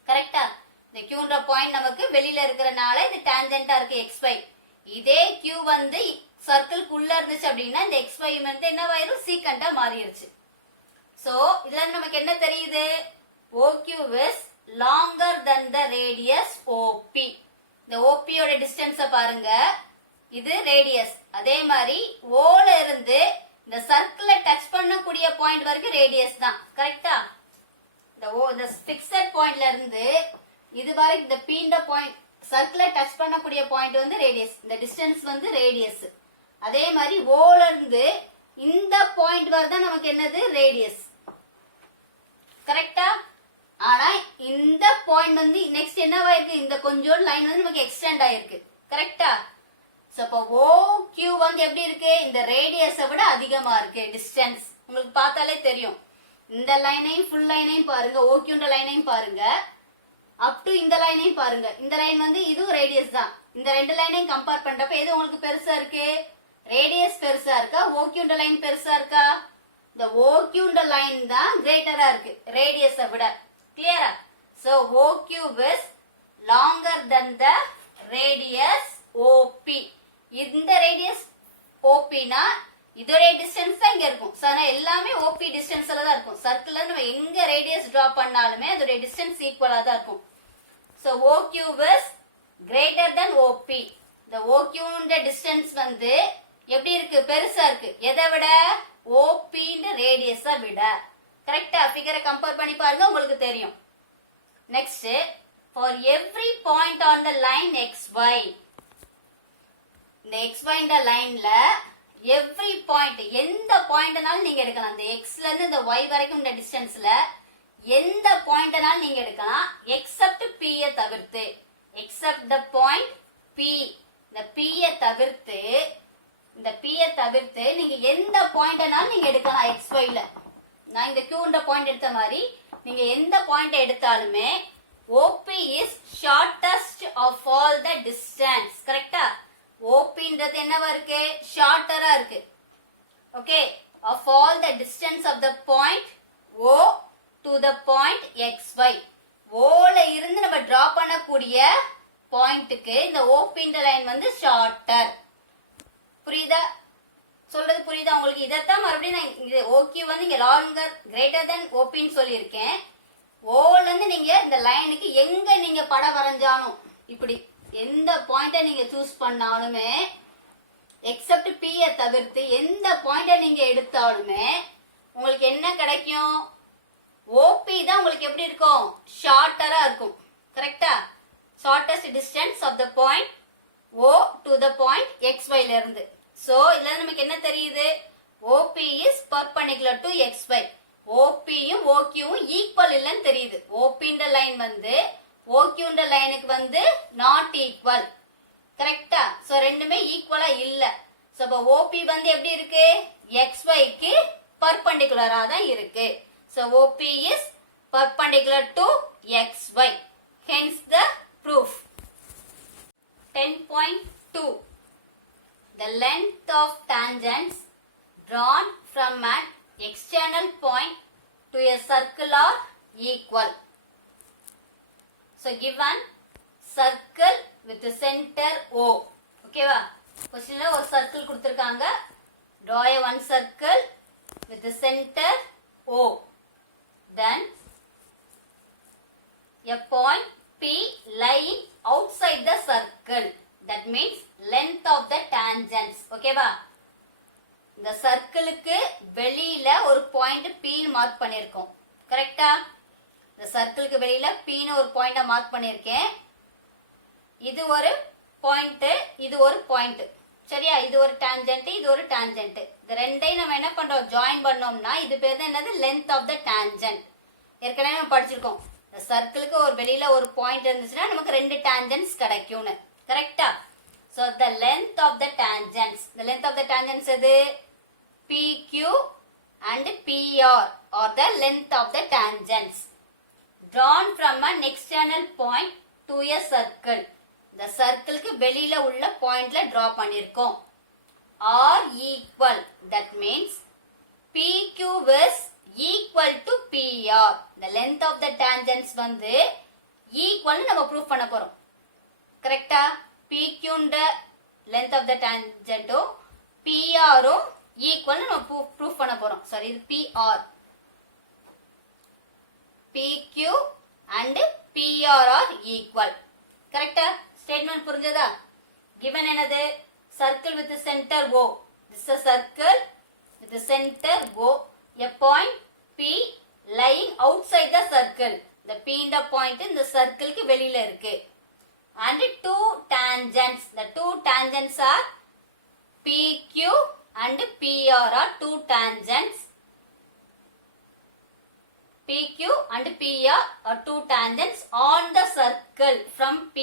கரெக்ட்டா? இந்த Q ன்ற பாயிண்ட் நமக்கு வெளியில இருக்கறனால இது டான்ஜென்ட்டா இருக்கு xy. இதே Q வந்து சர்க்கிளுக்கு உள்ள இருந்துச்சு அப்படின்னா இந்த xy வந்து என்னவாயிரும்? secant-ஆ மாறிடுச்சு. சோ இதுல இருந்து நமக்கு என்ன தெரியுது? OQ is longer than the radius OP. இந்த OP யோட டிஸ்டன்ஸ பாருங்க, இது ரேடியஸ். அதே மாதிரி O ல இருந்து இந்த சர்க்கிளை டச் பண்ணக்கூடிய பாயிண்ட் வரைக்கும் ரேடியஸ் தான். கரெக்ட்டா? இந்த ஃபிக்ஸட் பாயிண்ட்ல இருந்து இது வரைக்கும் இந்த P ன்ற பாயிண்ட் சர்க்கிளை டச் பண்ணக்கூடிய பாயிண்ட் வந்து ரேடியஸ். இந்த டிஸ்டன்ஸ் வந்து ரேடியஸ். அதே மாதிரி O ல இருந்து இந்த பாயிண்ட் வரை தான் நமக்கு என்னது? ரேடியஸ். கரெக்ட்டா? ஆனா இந்த பாயிண்ட் வந்து நெக்ஸ்ட் என்னவா இருக்கு? இந்த கொஞ்சம் லைன் வந்து நமக்கு எக்ஸ்டெண்ட் ஆயிருக்கு. கரெக்ட்டா? சோ அப்ப OQ வந்து எப்படி இருக்கு? இந்த ரேடியஸை விட அதிகமா இருக்கு டிஸ்டன்ஸ். உங்களுக்கு பார்த்தாலே தெரியும். இந்த லைனையும் ஃபுல் லைனையும் பாருங்க, OQ ன்ற லைனையும் பாருங்க, அப் டு இந்த லைனையும் பாருங்க. இந்த லைன் வந்து இதுவும் ரேடியஸ் தான். இந்த ரெண்டு லைனையும் கம்பேர் பண்றப்ப எது உங்களுக்கு பெருசா இருக்கு? ரேடியஸ் பெருசா இருக்கா? OQ ன்ற லைன் பெருசா இருக்கா? இந்த OQ ன்ற லைன் தான் கிரேட்டரா இருக்கு ரேடியஸை விட. கிளியரா? So OQ is longer than the radius OP. இந்த ரேடியஸ் OP னா இதோட டிஸ்டன்ஸ் தான் இங்க இருக்கும். சோ எல்லாமே OP டிஸ்டன்ஸ்ல தான் இருக்கும். சர்க்கிள்ல நம்ம எங்க ரேடியஸ் டிரா பண்ணாலுமே அதோட டிஸ்டன்ஸ் ஈக்குவலா தான் இருக்கும். So OQ is greater than OP. இந்த OQ ன்ற டிஸ்டன்ஸ் வந்து எப்படி இருக்கு? பெருசா இருக்கு. எதை விட? OP ன்ற ரேடியஸை விட. கரெக்ட்டா? ஃபிகரை கம்பேர் பண்ணி பாருங்க, உங்களுக்கு தெரியும். Next, for every point on the line xy. இந்த xy ன்ற லைன்ல every point எந்த பாயிண்ட்னாலும் நீங்க எடுக்கலாம். இந்த x ல இருந்து இந்த y வரைக்கும் இந்த டிஸ்டன்ஸ்ல எந்த பாயிண்ட்னாலும் நீங்க எடுக்கலாம், எக்ஸப்ட் p ய தவிர்த்து. Accept the point p. இந்த p ய தவிர்த்து, இந்த p ய தவிர்த்து நீங்க எந்த பாயிண்ட்னாலும் நீங்க எடுக்கலாம் xy ல. நான் இந்த q ன்ற பாயிண்ட் எடுத்த மாதிரி நீங்க எந்த பாயிண்ட் எடுத்தாலுமே OP is shortest of all the distance. கரெக்டா? OP ன்றது என்னவா இருக்கு? ஷார்ட்டரா இருக்கு. Okay, of all the distance of the point O to the point XY. O ல இருந்து நம்ம டிரா பண்ணக்கூடிய பாயிண்ட்க்கு இந்த OP ன்ற லைன் வந்து ஷார்ட்டர். புரியுதா? சொல்றது புரியுதா உங்களுக்கு? இதத்தான் மறுபடியும் நான் இது OQ வந்து இங்க லாங்கர் கிரேட்டர் தென் OP ன்னு சொல்லியிருக்கேன். ஓல இருந்து நீங்க இந்த லைனுக்கு எங்க நீங்க படம் வரைஞ்சாலும் இப்படி எந்த பாயிண்ட நீங்க சூஸ் பண்ணாலுமே எக்ஸப்ட் P தவிர்த்து எந்த பாயிண்ட நீங்க எடுத்தாலுமே உங்களுக்கு என்ன கிடைக்கும்? OP தான் உங்களுக்கு எப்படி இருக்கும்? ஷார்ட்டரா இருக்கும். கரெக்டா? Shortest distance of the point O to the point XY ல இருந்து. சோ இதுல நமக்கு என்ன தெரியுது? OP is perpendicular to XY. OP யும் OQ யும் ஈக்குவல் இல்லன்னு தெரியுது. OP ன்ற லைன் வந்து OQ ன்ற லைனுக்கு வந்து நாட் ஈக்குவல். கரெக்டா? சோ ரெண்டுமே ஈக்குவலா இல்ல. சோ அப்ப OP வந்து எப்படி இருக்கு? XY க்கு பர்பெண்டிகுலரா தான் இருக்கு. So OP is perpendicular to XY. Hence the proof. 10.2 The length of tangents drawn from an external point to a circle are equal. So given circle with the center O. Okay va? Questionல ஒரு circle கொடுத்திருக்காங்க. Draw a one circle with the center O. Then a point P lying outside the circle. That means length of the tangents. Okay va? இந்த சர்க்கிளுக்கு வெளியில ஒரு point P mark பண்ணிருக்கோம். கரெக்டா? இந்த சர்க்கிளுக்கு வெளியில P ன்னு ஒரு பாயிண்ட மார்க் பண்ணிருக்கேன். இது ஒரு பாயிண்ட், இது ஒரு பாயிண்ட். சரியா? இது ஒரு டான்ஜென்ட், இது ஒரு டான்ஜென்ட். இந்த ரெண்டையும் நம்ம என்ன பண்றோம்? ஜாயின் பண்ணோம்னா இது பேர் தான் என்னது? Length of the tangent. ஏற்கனவே நம்ம படிச்சிருக்கோம். இந்த சர்க்கிளுக்கு ஒரு வெளியில ஒரு பாயிண்ட் இருந்துச்சுன்னா நமக்கு ரெண்டு டான்ஜென்ட்ஸ் கிடைக்கும்னு. கரெக்டா? So the length of the tangents. The length of the tangents எது? PQ and PR are the length of the tangents drawn from an external point to a circle. The circle க்கு வெளியில உள்ள பாயிண்ட்ல டிரா பண்ணிருக்கோம். Are equal. That means PQ is equal to PR. The length of the tangents வந்து equal நம்ம prove பண்ண போறோம். கரெக்டா? PQ ன்ற length of the tangent PR equal நம்ம ப்ரூவ் பண்ண போறோம். சாரி, இது PR. PQ and PR are equal. கரெக்டா? ஸ்டேட்மெண்ட் புரிஞ்சதா? given என்னது? circle with the center O. This is a circle with the center O. A point P lying outside the circle. The P ன்ற point இந்த சர்க்கிளுக்கு வெளியில இருக்கு. And two tangents. The two tangents are PQ and PR are two tangents. PQ and PR are two tangents on the circle from P.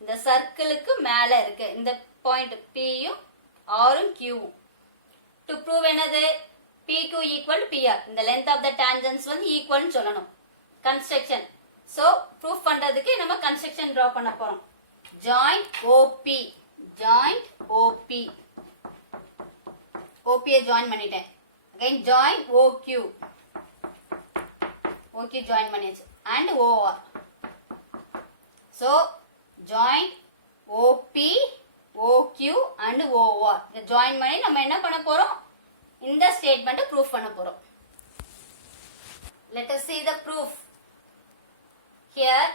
இந்த சர்க்கிளுக்கு மேல இருக்கு இந்த point P யும் R ம் Q. To prove என்னது? PQ equal to PR. இந்த length of the tangents வந்து equal ன்னு சொல்லணும். Construction. So proof பண்றதுக்கு நம்ம construction draw பண்ண போறோம். Joint OP. Joint OP. OP join பண்ணிட்டேன். Again join OQ. OQ join பண்ணியாச்சு. And OR. So joint OP, OQ and OR. இந்த join பண்ணி நம்ம என்ன பண்ண போறோம்? இந்த statement proof பண்ண போறோம். Let us see the proof. Here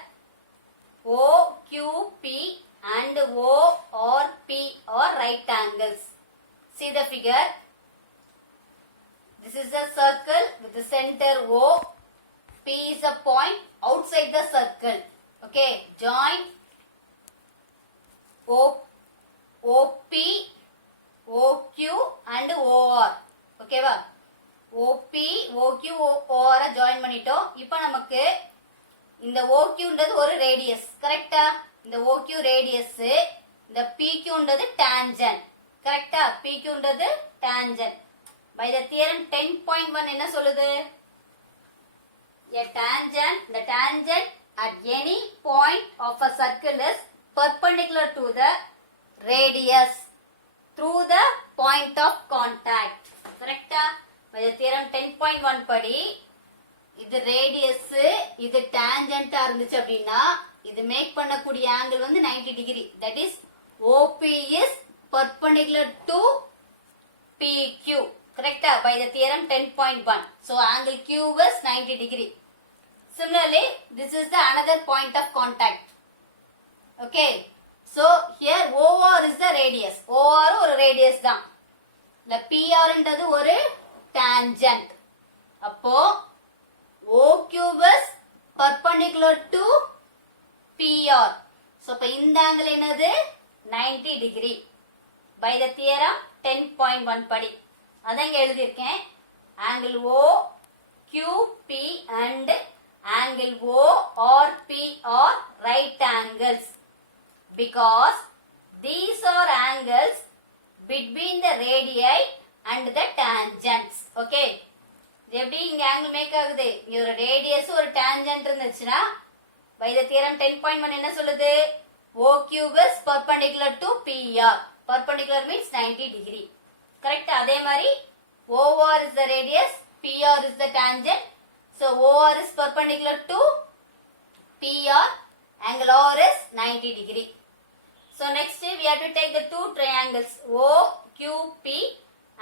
OQP and ORP are right angles. See the figure. This is a circle with the center O. P is a point outside the circle. Okay, join OP, OQ and OR. Okay va? OP, OQ, OR join பண்ணிட்டோம். இப்போ நமக்கு இந்த OQ ன்றது ஒரு radius. கரெக்ட்டா? இந்த OQ radius, இந்த PQ ன்றது டான்ஜென்ட். கரெக்ட்டா? PQ ன்றது டான்ஜென்ட். By the theorem 10.1 என்ன சொல்லுது? A tangent, the tangent at any point of a circle is perpendicular to the radius through the point of contact. Correct? By the theorem 10.1 படி இது radius, இது tangent இருந்துச்சு அப்படின்னா இது make பண்ணக்கூடிய angle வந்து 90 degree. That is OP is perpendicular to PQ. Correct? By the theorem 10.1. So angle Q is 90 degree. Similarly, this is the another point of contact. Okay. So here OR is the radius. OR ஒரு radius தான். இந்த PR ன்றது ஒரு tangent. அப்போ OQ is perpendicular to PR. So இப்ப இந்த angle என்னது 90 degree. By the theorem 10.1 படி. அதான் இங்க எழுதியிருக்கேன். Angle O, Q, P and angle O or P are right angles. Because these are angles between the radii and the tangents. Okay. இது எப்படி இங்க angle make ஆகுது? இங்க ஒரு radius ஒரு tangent இருந்துச்சுன்னா by the theorem 10.1 என்ன சொல்லுது? OQ is perpendicular to PR. Perpendicular means 90 degree. Correct? அதே மாதிரி OR is the radius, PR is the tangent. So OR is perpendicular to PR. Angle R is 90 degree. So next we have to take the two triangles OQP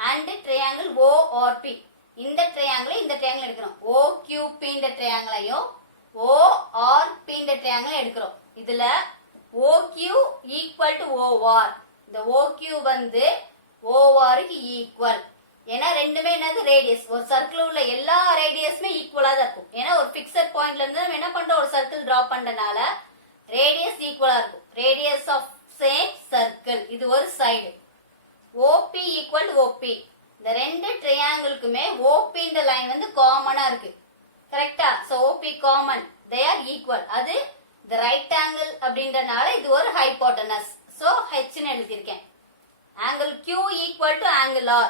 and triangle ORP. இந்த triangle எடுக்கிறோம். OQP இந்த triangle ஐயும் ORP இந்த triangle எடுக்கிறோம். இதுல OQ equal to OR. இந்த OQ வந்து OR க்கு ஈக்குவல். ஏன்னா ரெண்டுமே என்னது ரேடியஸ். ஒரு சர்க்கிள் உள்ள எல்லா ரேடியஸுமே ஈக்குவலா தான் இருக்கும். ஏன்னா ஒரு பிக்சட் பாயிண்ட்ல இருந்து நம்ம என்ன பண்றோம், ஒரு சர்க்கிள் டிரா பண்றதுனால ரேடியஸ் ஈக்குவலா இருக்கும். Radius of same circle. இது ஒரு சைடு. OP equal OP. இந்த ரெண்டு ட்ரையாங்கிளுக்குமே OP இந்த லைன் வந்து காமனா இருக்கு. கரெக்டா? So OP common. They are equal. அது இந்த ரைட் ஆங்கிள் அப்படின்றனால இது ஒரு ஹைபோட்டனஸ். சோ H ன்னு எழுதியிருக்கேன். angle Q equal to angle R.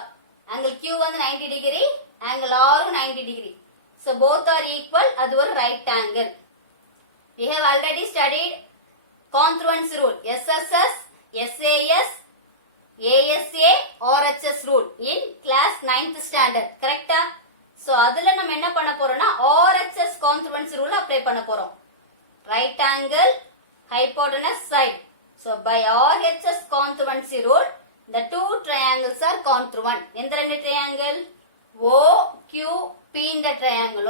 Angle Q வந்து 90 degree, angle R 90 degree. So both are equal. அது ஒரு right angle. We have already studied congruence rule. SSS, SAS, ASA, RHS rule in class 9th standard. Correct? So அதுல நம்ம என்ன பண்ண போறோம்னா RHS congruence rule apply பண்ண போறோம். Right angle, hypotenuse, side. So by RHS congruence rule, the two triangles are congruent. எந்த ரெண்டு triangle? OQP இந்த triangle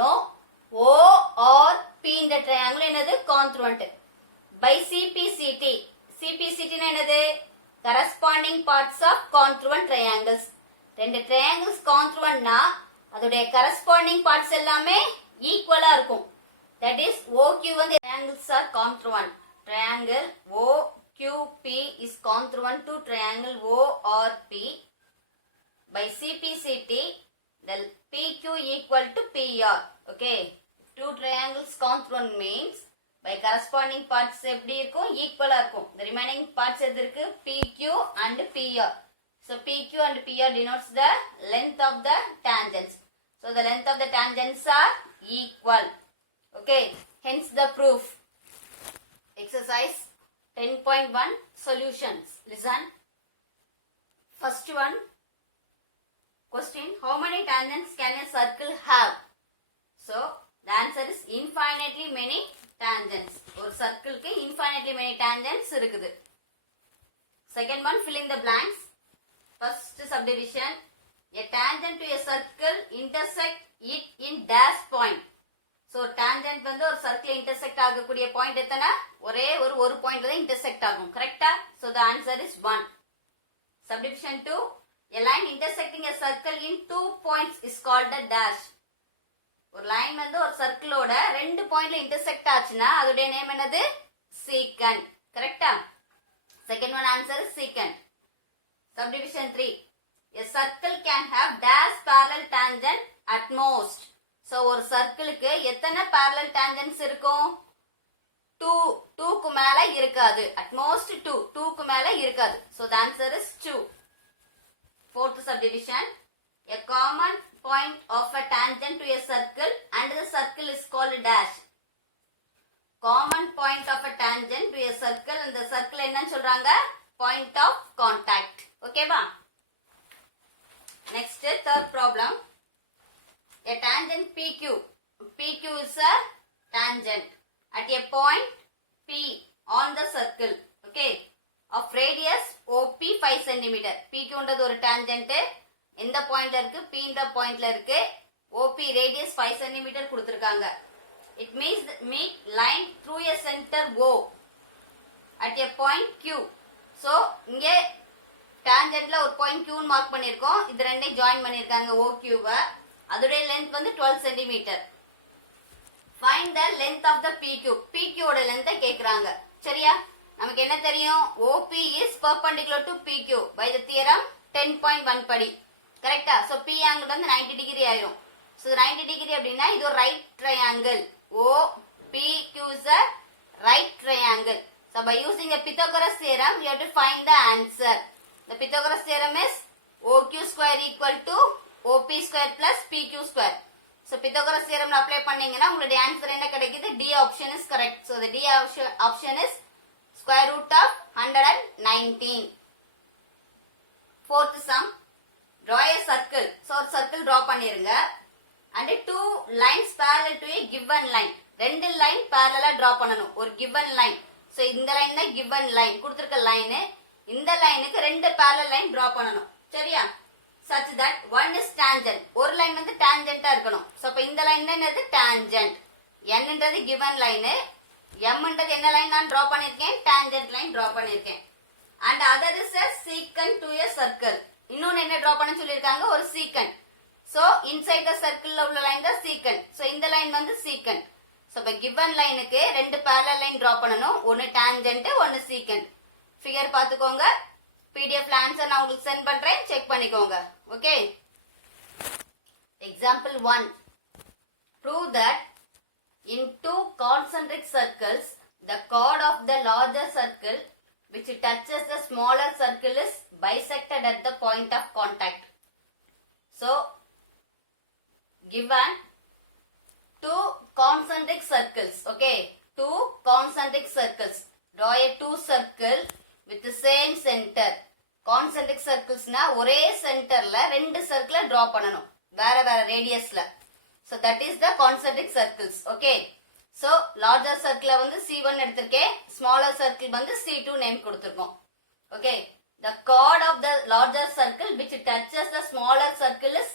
ORP இந்த triangle என்னது? congruent. By CPCT. CPCT என்னது? corresponding parts of congruent triangles. ரெண்டு triangles congruentனா அதோட corresponding parts எல்லாமே ஈக்குவலா இருக்கும். That is OQ வந்து triangles are congruent. Triangle OQP is congruent to triangle ORP. By CPCT, the PQ equal to PR. Okay. Two triangles congruent means by corresponding parts எப்படி இருக்கும்? ஈக்குவலா இருக்கும். The remaining parts எது இருக்கு? PQ and PR. So PQ and PR denotes the length of the tangents. So the length of the tangents are equal. Okay. Hence the proof. Exercise 10.1 solutions. Listen. First one. Question. How many tangents can a circle have? So the answer is infinitely many tangents. ஒரு சர்க்கிளுக்கு infinitely many tangents இருக்குது. Second one, fill in the blanks. First subdivision. A tangent to a circle intersect it in dash point. So tangent வந்து ஒரு circle intersect ஆகக்கூடிய point எத்தனை? ஒரே ஒரு point தான் intersect ஆகும். கரெக்டா? So the answer is 1. Subdivision 2. A line intersecting a circle in 2 points is called a dash. ஒரு லைன் வந்து ஒரு சர்க்கிளோட ரெண்டு பாயிண்ட்ல intersect ஆச்சுன்னா அதோட நேம் என்னது? secant. கரெக்டா? Second one answer is secant. Subdivision 3. A circle can have dash parallel tangent at most. So ஒரு சர்க்கிளுக்கு எத்தனை parallel tangents இருக்கும்? 2 க்கு மேல இருக்காது. At most 2 க்கு மேல இருக்காது. So the answer is 2. Fourth subdivision. A common point of a tangent to a circle and the circle is called dash. common point of a tangent to a circle and the circle என்னன்னு சொல்றாங்க point of contact. ஓகேவா? Next, third problem. A tangent PQ. PQ is a tangent at a point P on the circle. Okay. Of radius OP 5 cm. PQ ன்றது ஒரு tangent. எந்த பாயிண்ட்ல இருக்கு? P ன்ற பாயிண்ட்ல இருக்கு. OP radius 5 cm கொடுத்திருக்காங்க. It meet line through a center O at a point Q. So, இங்க tangentல ஒரு பாயிண்ட் Q மார்க் பண்ணிருக்கோம். இது ரெண்டையும் ஜாயின் பண்ணிருக்காங்க OQ வை. அதோட லென்த் வந்து 12 cm. Find the length of the PQ. PQ ஓட லென்த்தை கேக்குறாங்க. சரியா? நமக்கு என்ன தெரியும்? OP is perpendicular to PQ by the theorem 10.1 படி. கரெக்டா? So P angle வந்து 90 டிகிரி ஆயிரும். So 90 டிகிரி அப்படின்னா இது ஒரு right triangle. OPQ is a right triangle. So by using the Pythagoras theorem, you have to find the answer. The Pythagoras theorem is OQ square equal to OP square plus PQ square. So Pythagoras theorem apply பண்ணீங்கன்னா உங்களுடைய answer என்ன கிடைக்குது? D option is correct. So the D option is square root of 119. Fourth sum. Draw a circle. So ஒரு circle draw பண்ணிருங்க. And two lines parallel to a given line. ரெண்டு line parallel draw பண்ணனும். ஒரு given line. So இந்த line தான் given line. கொடுத்திருக்க line. இந்த லைனுக்கு ரெண்டு parallel line draw பண்ணனும். சரியா? Such that one is tangent. ஒரு லைன் வந்து tangent-ஆ இருக்கணும். So அப்ப இந்த லைன் என்னது? Tangent. N ன்றது given line. M ன்றது என்ன லைன் நான் draw பண்ணிருக்கேன்? Tangent line draw பண்ணிருக்கேன். And other is a secant to a circle. இன்னொன்னு என்ன draw பண்ண சொல்லிருக்காங்க? ஒரு secant. So inside the circle உள்ள லைன் தான் secant. So இந்த லைன் வந்து secant. So அப்ப given லைனுக்கு ரெண்டு parallel line draw பண்ணனும். ஒன்னு tangent, ஒன்னு secant. Figure பாத்துக்கோங்க. PDF ல ஆன்சர் நான் உங்களுக்கு சென்ட் பண்றேன். செக் பண்ணிக்கோங்க. Okay. Example 1. Prove that in two concentric circles, the chord of the larger circle which touches the smaller circle is bisected at the point of contact. So, given two concentric circles, okay, two concentric circles. Draw a two circle with the same center. Concentric circles na ஒரே centerல ரெண்டு circle draw பண்ணனும். வேற வேற radiusல. So that is the concentric circles. Okay. So larger circle வந்து C1 எடுத்திருக்கேன். Smaller circle வந்து C2 name கொடுத்திருக்கோம். Okay. The chord of the larger circle which touches the smaller circle is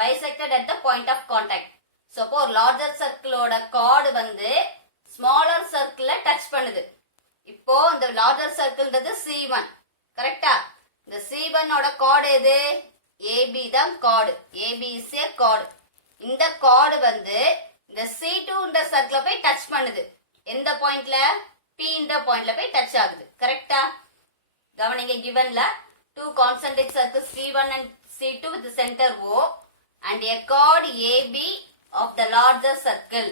bisected at the point of contact. So அப்போ larger circle ஓட chord வந்து smaller circle touch பண்ணுது. இப்போ இந்த larger circle ன்றது C1. கரெக்டா? இந்த C1 ஓட chord எது? AB தான் chord. AB is a chord. இந்த chord வந்து இந்த C2 ன்ற circle போய் டச் பண்ணுது. எந்த பாயிண்ட்ல? P ன்ற பாயிண்ட்ல போய் டச் ஆகுது. கரெக்டா? கவனிங்க givenல two concentric circles C1 and C2 with the center O and a chord AB of the larger circle.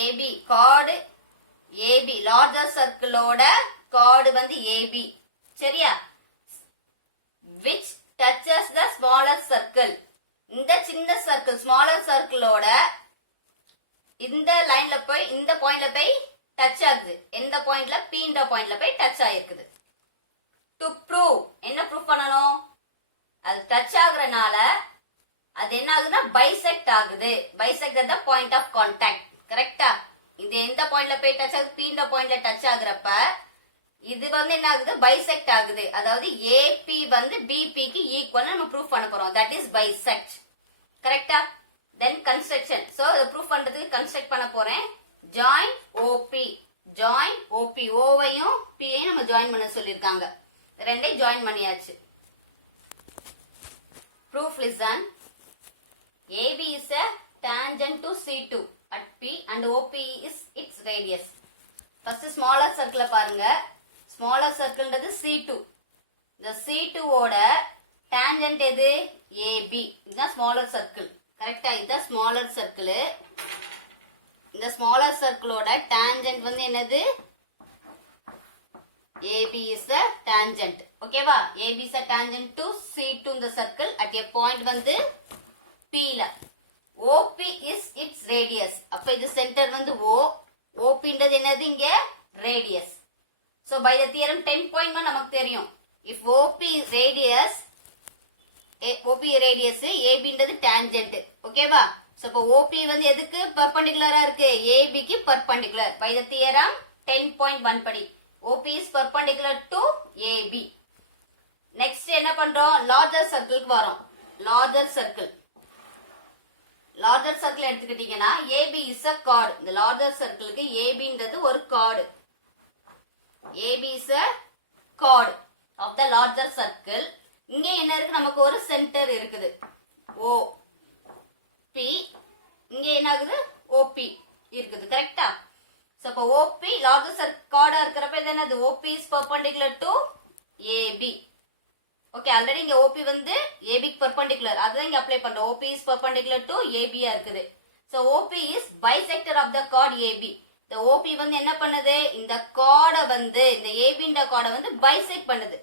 AB chord AB larger circle ஓட chord வந்து AB. சரியா? Which touches the smaller circle. இந்த சின்ன circle smaller circle ஓட இந்த லைன்ல போய் இந்த பாயிண்ட்ல போய் டச் ஆகுது. எந்த பாயிண்ட்ல? P ன்ற பாயிண்ட்ல போய் டச் ஆயிருக்குது. To prove என்ன ப்ரூவ் பண்ணனும்? அது டச் ஆகுறனால அது என்ன ஆகுதுன்னா bisect ஆகுது. Bisect at the point of contact. கரெக்ட்டா? இது எந்த பாயிண்ட்ல போய் டச் ஆகுது? P ன்ற பாயிண்ட்ல டச் ஆகுறப்ப இது வந்து என்ன ஆகுது? bisect ஆகுது. அதாவது AP வந்து BP க்கு ஈக்குவல் நம்ம ப்ரூவ் பண்ண போறோம். That is bisect. கரெக்ட்டா? Then construction. So இத ப்ரூவ் பண்றதுக்கு கன்ஸ்ட்ரக்ட் பண்ண போறேன். Join OP. Join OP. O வையும் P ஐயும் நம்ம ஜாயின் பண்ண சொல்லிருக்காங்க. ரெண்டையும் ஜாயின் பண்ணியாச்சு. Proof listen. AB is a tangent to C2 at P and OP is its radius. First smaller circle பாருங்க. Smaller circle ன்றது C2. இந்த C2 ஓட tangent எது? AB. இதுதான் smaller circle. கரெக்ட்டா? இதுதான் smaller circle. இந்த smaller circle ஓட tangent வந்து என்னது? AB is the tangent. ஓகேவா? AB is a tangent to C2 in the circle at a point வந்து P ல. OP is its radius. அப்ப இது center வந்து O. OPன்றது என்னது இங்க radius. So by the theorem 10.1 நமக்கு தெரியும். If OP is radius, ABன்றது tangent. ஓகேவா? So இப்போ OP வந்து எதுக்கு perpendicular-ஆ இருக்கு? AB க்கு perpendicular. By the theorem 10.1 படி OP is perpendicular to AB. Next என்ன பண்றோம்? larger circle-க்கு வரோம். larger circle எடுத்துக்கிட்டீங்கன்னா AB is a chord. இந்த larger circle-க்கு ABன்றது ஒரு chord. AB is a chord of the larger circle. இங்க என்ன இருக்கு? நமக்கு ஒரு சென்டர் இருக்குது OP. இங்க என்ன ஆகுது? OP இருக்குது. கரெக்ட்டா? சோ அப்ப OP larger circle chord-ஆ இருக்கறப்ப இது என்னது? OP is perpendicular to AB. Okay, already இங்க OP வந்து AB க்கு perpendicular. அதான் இங்க அப்ளை பண்றோம். OP is perpendicular to AB-ஆ இருக்குது. So OP is bisector of the chord AB. இந்த OP வந்து என்ன பண்ணுது? இந்த chord-அ வந்து இந்த AB-ன்ற chord-அ வந்து bisect பண்ணுது.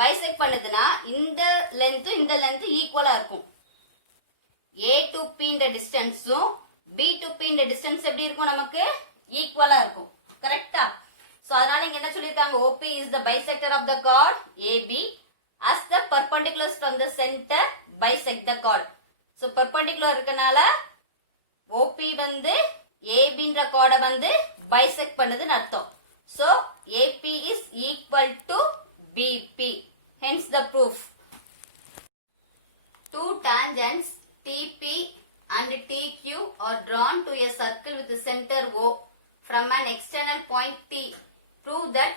bisect பண்ணுதுனா இந்த length இந்த length ஈக்குவலா இருக்கும். A to P ன்ற டிஸ்டன்ஸும் B to P ன்ற டிஸ்டன்ஸ் எப்படி இருக்கும்? நமக்கு ஈக்குவலா இருக்கும். கரெக்ட்டா? சோ அதனால இங்க என்ன சொல்லிருக்காங்க? OP is the bisector of the chord AB as the perpendiculars from the center bisect the chord. So perpendicular இருக்கனால OP வந்து AB ன்ற chord-அ வந்து bisect பண்ணுதுன்னு அர்த்தம். So AP is equal to BP. Hence the proof. Two tangents TP and TQ are drawn to a circle with the center O from an external point T. Prove that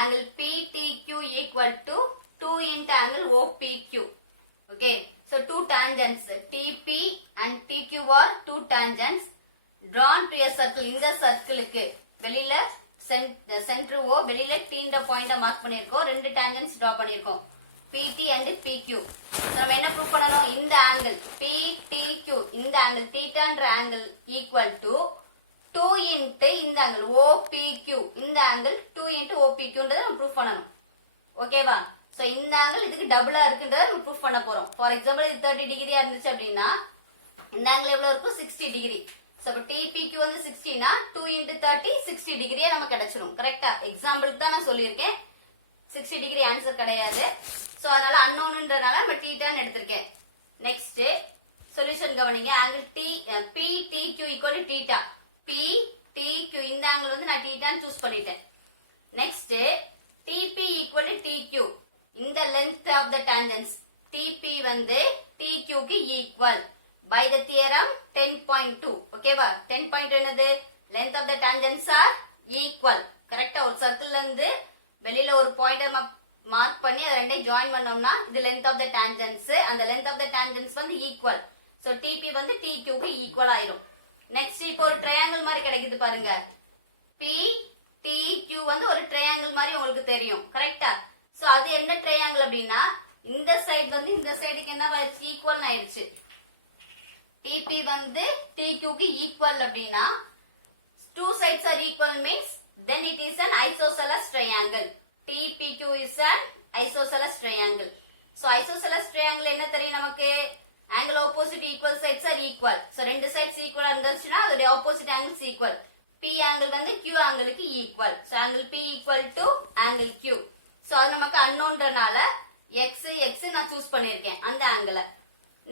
angle PTQ equal to 2 into angle OPQ. Okay, so two tangents TP and TQ are two tangents drawn to a circle. இந்த சர்க்கிளுக்கு வெளியில centre O, வெளியில T ன்ற பாயிண்ட mark பண்ணிருக்கோம். ரெண்டு tangents draw பண்ணிருக்கோம், PT and PQ. நம்ம என்ன ப்ரூவ் பண்ணனும்? இந்த ஆங்கிள் PTQ, இந்த ஆங்கிள் தீட்டான்ற ஆங்கிள் ஈக்குவல் டு 2 into இந்த ஆங்கிள் OPQ, இந்த ஆங்கிள் 2 into OPQன்றதை நம்ம ப்ரூவ் பண்ணனும். ஓகேவா? சோ இந்த ஆங்கிள் இதுக்கு டபுளா இருக்குன்றதை நம்ம ப்ரூவ் பண்ண போறோம். ஃபார் எக்ஸாம்பிள் இது 30 டிகிரியா இருந்துச்சு அப்படின்னா இந்த ஆங்கிள் எவ்வளவு இருக்கும்? 60 டிகிரி. சோ அப்ப TPQ வந்து 60 னா 2 into 30 60 டிகிரியா நமக்கு கிடைச்சிரும். கரெக்ட்டா? எக்ஸாம்பிளுக்கு தான் நான் சொல்லியிருக்கேன், 60 டிகிரி ஆன்சர் கிடையாது. சோ அதனால அன்னோன்ன்றனால நம்ம தீட்டான்னு எடுத்திருக்கேன். நெக்ஸ்ட் சொல்யூஷன் கவனிங்க. Angle PTQ equal to theta. PTQ இந்த ஆங்கிள் வந்து நான் தீட்டான்னு சூஸ் பண்ணிட்டேன். Next TP equal to TQ, இந்த length of the tangents TP வந்து TQ க்கு equal by the theorem 10.2. ஓகேவா? 10.2 என்னது? length of the tangents are equal. கரெக்ட்டா? ஒரு சர்க்கிள்ல இருந்து வெளியில ஒரு பாயிண்டர் மார்க் பண்ணி அதை ரெண்டையும் ஜாயின் பண்ணோம்னா இது length of the tangents. அந்த length of the tangents வந்து equal. சோ TP வந்து TQ க்கு ஈக்குவல் ஆயிரும். நெக்ஸ்ட் இப்போ ஒரு ட்ரையாங்கிள் மாதிரி கிடைக்குது பாருங்க. PTQ வந்து ஒரு ட்ரையாங்கிள் மாதிரி உங்களுக்கு தெரியும். கரெக்ட்டா? சோ அது என்ன ட்ரையாங்கிள் அப்படின்னா இந்த சைடு வந்து இந்த சைடுக்கு என்ன ஆயிடுச்சு? ஈக்குவல் ஆயிடுச்சு. TP வந்து TQ க்கு ஈக்குவல் அப்படின்னா two sides are equal means then it is an isosceles triangle. TPQ is an isosceles triangle. So isosceles triangle என்ன தெரியும் நமக்கு? angle opposite equal sides are equal. So ரெண்டு sides equal இருந்துச்சுன்னா அதோட opposite angles equal. P angle வந்து Q angle க்கு equal. So angle P equal to angle Q. So அது நமக்கு unknownன்றனால x நான் சூஸ் பண்ணிருக்கேன் அந்த angle.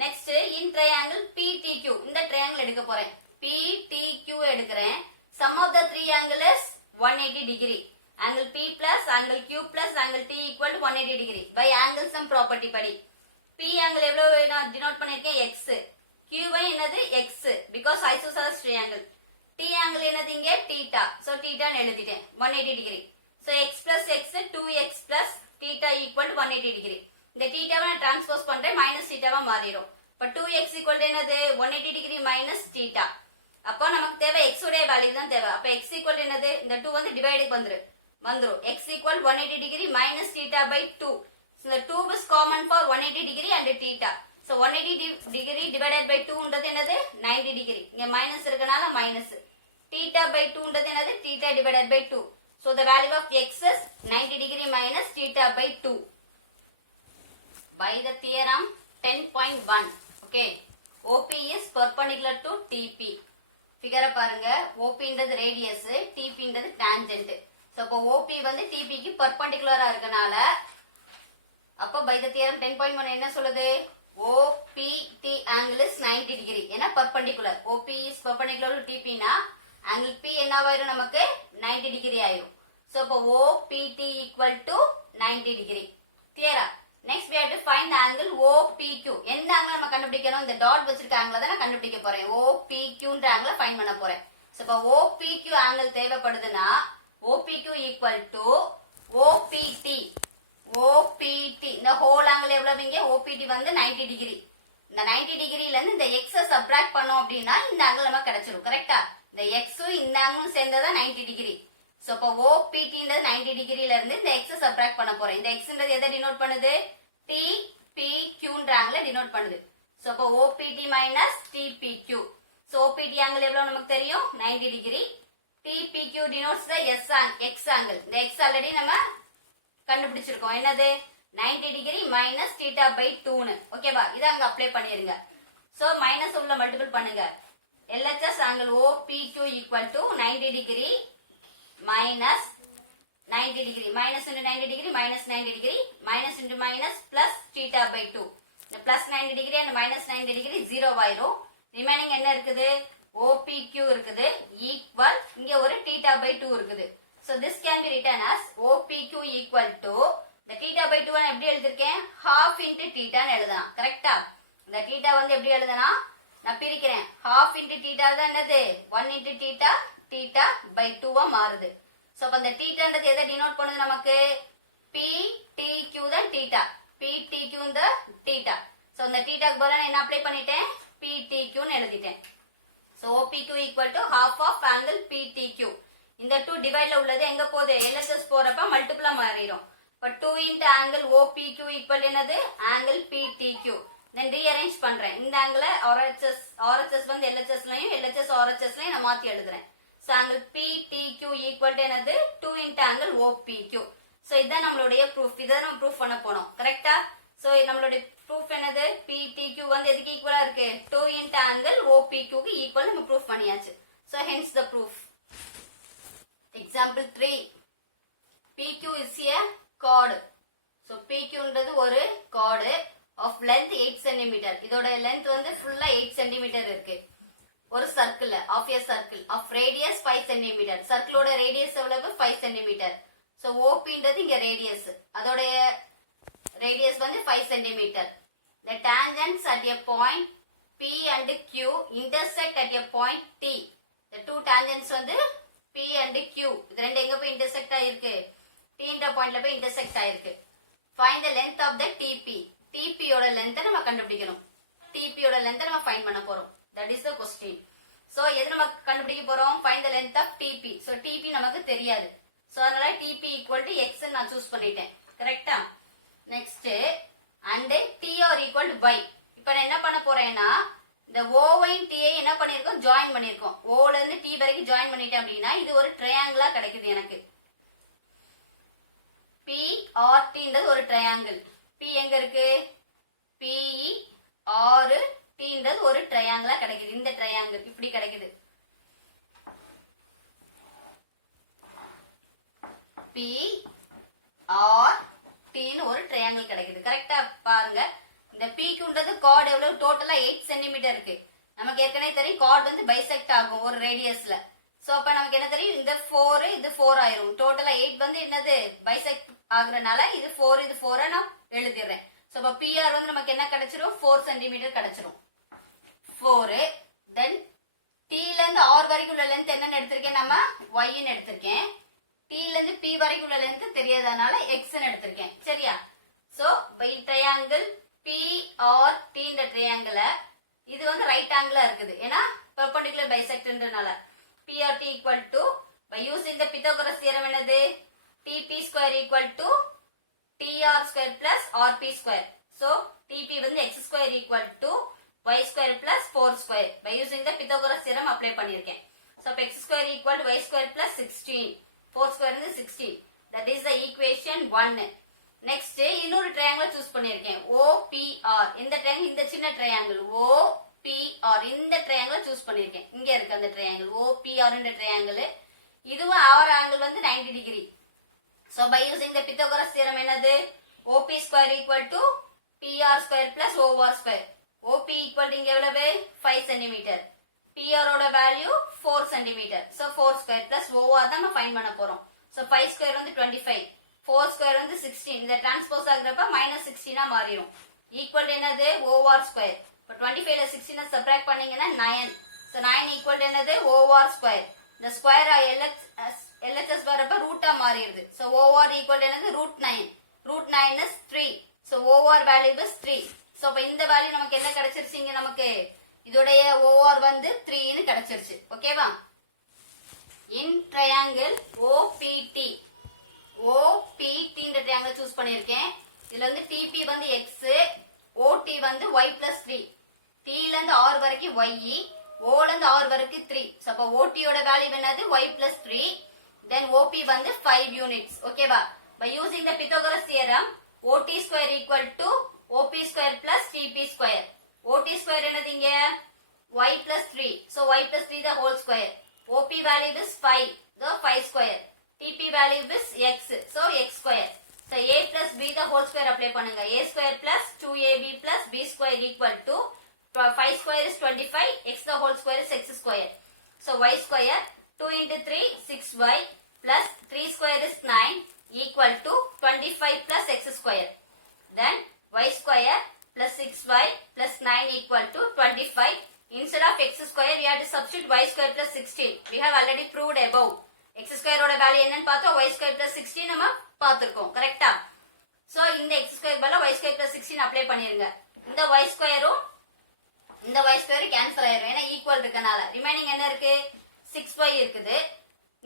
Next in triangle PTQ, இந்த triangle எடுக்க போறேன். PTQ எடுக்கிறேன். Sum of the three angle is 180 degree. Angle P plus angle Q plus angle T equal to 180 degree. By angle sum property படி P angle எவ்வளவு நான் denote பண்ணிருக்கேன்? x. Q by என்னது? x because isosceles triangle. T angle என்னது? இங்க theta. So theta ன்னு எழுதிட்டேன் 180 degree. So x plus x 2x plus theta equal to 180 degree. இந்த theta-வை நான் டிரான்ஸ்போஸ் பண்றேன், மைனஸ் theta-வா மாறிடும். இப்ப 2x equal to என்னது? 180 degree minus theta. அப்போ நமக்கு தேவை x உடைய வேல்யூ தான் தேவை. அப்ப x equal to என்னது? இந்த 2 வந்து டிவைடுக்கு வந்துரும். x equal 180 degree minus theta by 2. So the 2 is common for 180 degree and theta. So 180 degree divided by 2 ன்றது என்னது? 90 degree. இங்க மைனஸ் இருக்கனால மைனஸ். theta by 2 ன்றது என்னது? theta divided by 2. So the value of x is 90 degree minus theta by 2. By the theorem 10.1. Okay. OP is perpendicular to TP. ஃபிகரை பாருங்க. ஓபின்றது radius, டிபின்றது tangent. So அப்போ OP வந்து டிபிக்கு பர்பெண்டிகுலரா இருக்கனால அப்போ by the theorem 10.1 என்ன சொல்லுது? OPT angle is 90 degree. ஏன்னா perpendicular. OP is perpendicular to TP னா angle P என்னவாயிரும் நமக்கு 90 degree ஆயிரும். So அப்போ OPT equal to 90 degree. Clear? Next we have to find the angle OPQ. எந்த angle நம்ம கண்டுபிடிக்கணும்? இந்த டாட் வச்சிருக்க angle தான் நான் கண்டுபிடிக்க போறேன். OPQன்ற angle find பண்ண போறேன். So அப்போ OPQ angle தேவைப்படுதுன்னா OPQ equal to OPT. OPT இந்த whole angle எவ்வளவுங்க? OPT வந்து 90 டிகிரி. இந்த 90 டிகிரில இருந்து இந்த x சப்ட்ராக்ட் பண்ணோம் அப்படின்னா இந்த angle நமக்கு கிடைச்சிரும். கரெக்ட்டா? இந்த x இந்த angle சேர்ந்ததா 90 டிகிரி. சோ அப்ப OPT ன்றது 90 டிகிரில இருந்து இந்த x சப்ட்ராக்ட் பண்ண போறேன். இந்த x ன்றது எதை டினோட் பண்ணுது? TPQ ன்ற angle டினோட் பண்ணுது. சோ அப்ப OPT TPQ. So OPT angle எவ்வளவு நமக்கு தெரியும்? 90 degree. TPQ denotes the x angle. இந்த x ஆல்ரெடி நம்ம கண்டுபிடிச்சிருக்கோம். என்னது? 90 டிகிரி மைனஸ் தீட்டா பை 2. ஓகேவா? இதை அங்க அப்ளை பண்ணிருங்க. சோ மைனஸ் உள்ள மல்டிபிள் பண்ணுங்க. LHS angle OPQ equal to 90 degree minus 90 degree. Minus into 90 degree minus 90 degree minus into minus plus theta by 2. இந்த plus 90 degree and minus 90 degree 0 ஆயிரும். Remaining என்ன இருக்குது? OPQ இருக்குது. ஈக்குவல் இங்க ஒரு தீட்டா பை 2 இருக்குது. So this can be written as OPQ equal to the theta by 2 எப்படி எழுதிருக்கேன்? half into theta ன்னு எழுதலாம். கரெக்ட்டா? இந்த theta வந்து எப்படி எழுதனா? நான் பிரிக்கிறேன். half into theta தான் என்னது? 1 into theta, theta by 2 ஆ மாறுது. சோ அப்ப அந்த thetaன்றது எதை டினோட் பண்ணுது நமக்கு? PTQ தான் theta. PTQ இந்த theta. சோ அந்த thetaக்கு பதிலா என்ன அப்ளை பண்ணிட்டேன்? PTQ ன்னு எழுதிட்டேன். So OPQ equal to half of angle PTQ. இந்த 2 டிவைட்ல உள்ளது எங்க போகுது? LHS போறப்ப மல்டிபிளா மாறிடும். இப்ப 2 into angle OPQ equal என்னது? angle PTQ. தென் ரீஅரேஞ்ச் பண்றேன். இந்த angle RHS வந்து LHS லயும் LHS RHS லயும் நான் மாத்தி எழுதுறேன். So angle PTQ equal to என்னது? 2 into angle OPQ. சோ இதான் நம்மளுடைய ப்ரூஃப். இத நம்ம ப்ரூஃப் பண்ண போறோம். கரெக்ட்டா? சோ நம்மளுடைய ப்ரூஃப் என்னது? PTQ வந்து எதுக்கு ஈக்குவலா இருக்கு? 2 into angle OPQ க்கு ஈக்குவல் நம்ம ப்ரூஃப் பண்ணியாச்சு. So hence the proof. Example 3. PQ is a chord. So PQ ன்றது ஒரு chord of length 8 cm. இதோட length வந்து ஃபுல்லா 8 cm இருக்கு. ஒரு circle of a circle of radius 5 cm. சர்க்கிளோட ரேடியஸ் எவ்வளவு? 5 cm. So OP ன்றது இங்க ரேடியஸ். அதோட ரேடியஸ் வந்து 5 cm. The tangents at a point P and Q intersect at a point T. The two tangents வந்து P and Q இது ரெண்டு எங்க போய் intersect ஆயிருக்கு? T ன்ற பாயிண்ட்ல போய் intersect ஆயிருக்கு. Find the length of the TP. TP யோட length நம்ம கண்டுபிடிக்கணும். TP யோட length நம்ம find பண்ண போறோம். That is the question. So எது நம்ம கண்டுபிடிக்க போறோம்? Find the length of TP. So TP நமக்கு தெரியாது. So அதனால TP equal to x நான் சூஸ் பண்ணிட்டேன். கரெக்ட்டா? Next and T or equal to y. இப்போ நான் என்ன பண்ண போறேன்னா இந்த O வையும் T ஐ என்ன பண்ணிருக்கோம்? ஜாயின் பண்ணிருக்கோம். O ல இருந்து T வரைக்கும் ஜாயின் பண்ணிட்டேன் அப்படின்னா இது ஒரு ட்ரையாங்கிளா கிடைக்குது எனக்கு. P R T ன்றது ஒரு ட்ரையாங்கிள். P எங்க இருக்கு? P R T ன்றது ஒரு ட்ரையாங்கிளா கிடைக்குது. இந்த ட்ரையாங்கிள் இப்படி கிடைக்குது. P R T ன்னு ஒரு ட்ரையாங்கிள் கிடைக்குது. கரெக்ட்டா பாருங்க. இந்த PQன்றது chord எவ்வளவு? டோட்டலா 8 cm இருக்கு. நமக்கு ஏற்கனவே தெரியும் chord வந்து பைசெக்ட் ஆகும் ஒரு ரேடியஸ்ல. சோ அப்ப நமக்கு என்ன தெரியும்? இந்த 4 இது 4 ஆயிரும். டோட்டலா 8 வந்து என்னது? பைசெக்ட் ஆகுறனால இது 4 இது 4 நான் எழுதிறேன். சோ அப்ப PR வந்து நமக்கு என்ன கிடைச்சிரும்? 4 cm கிடைச்சிரும். 4 then T ல இருந்து R வரைக்கும் உள்ள லெந்த் என்னன்னு எடுத்திருக்கேன்? நம்ம y ன்னு எடுத்திருக்கேன். T ல இருந்து P வரைக்கும் உள்ள லெந்த் தெரியாதனால x ன்னு எடுத்திருக்கேன். சரியா? சோ by triangle PRT இந்த ட்ரையாங்கிள் இது வந்து ரைட் ஆங்கிளா இருக்குது. ஏன்னா perpendicular bisectன்றனால PRT equal to by using the Pythagoras theorem என்னது? TP square equal to TR square plus RP square. So TP வந்து x square equal to y square plus 4 square. By using the Pythagoras theorem apply பண்ணிருக்கேன். So x square equal to y square plus 16. 4 square is 16. That is the equation 1. Next இன்னொரு triangle choose பண்ணிருக்கேன். OPR. இந்த triangle இந்த சின்ன triangle O OPR இந்த triangle choose பண்ணிருக்கேன். இங்க இருக்கு அந்த ட்ரையாங்கிள் OPR என்ற ட்ரையாங்கிள். இதுவும் our angle வந்து 90 degree. So by using the Pythagoras theorem என்னது? OP square equal to PR square plus OR square. OP equal to இங்க எவ்வளவு 5 cm. PR ஓட value 4 cm. So 4 square plus OR தான் நம்ம find பண்ண போறோம். So 5 square வந்து 25. 4 square வந்து 16. இந்த டிரான்ஸ்போஸ் ஆகுறப்ப -16 ஆ மாறிடும். ஈக்குவல் என்னது OR square. இப்போ 25 ல 16 சப்ட்ராக்ட் பண்ணீங்கன்னா 9. So 9 ஈக்குவல் என்னது OR square. இந்த ஸ்கொயர் LHS வரப்ப ரூட்டா மாறிடுது. So OR ஈக்குவல் என்னது √9. √9 is 3. So OR value is 3. So இப்போ இந்த வேல்யூ நமக்கு என்ன கிடைச்சிருச்சுங்க? நமக்கு இதோடைய OR வந்து 3 ன்னு கிடைச்சிருச்சு. ஓகேவா? இன் ட்ரையாங்கிள் OPT இந்த ட்ரையாங்கிள் சூஸ் பண்ணிருக்கேன். இதுல வந்து TP வந்து x, OT வந்து y plus 3. T ல இருந்து R வரைக்கும் y, O ல இருந்து R வரைக்கும் 3. So அப்ப OT யோட வேல்யூ என்னது y plus 3. Then OP வந்து 5 units. ஓகேவா? By using the Pythagoras theorem, OT square equal to OP square plus TP square. OT square என்னது இங்க y plus 3. So y plus 3 the whole square. OP value is 5. The 5 square. TP value is x. So x square. So a plus b the whole square apply பண்ணுங்க. A square plus 2ab plus b square equal to 5 square is 25. X the whole square is x square. So y square 2 into 3 6y plus 3 square is 9 equal to 25 plus x square. Then y square plus 6y plus 9 equal to 25. Instead of x square, we have to substitute y square plus 16. We have already proved above. X square ஓட value என்னன்னு பார்த்தோம். Y square plus 16 நம்ம பார்த்திருக்கோம். கரெக்ட்டா? So இந்த x square பதிலா y square plus 16 apply பண்ணிருங்க. இந்த y squareம் இந்த y square கேன்சல் ஆயிரும். ஏன்னா ஈக்குவல் இருக்கனால. ரிமைனிங் என்ன இருக்கு? 6y இருக்குது.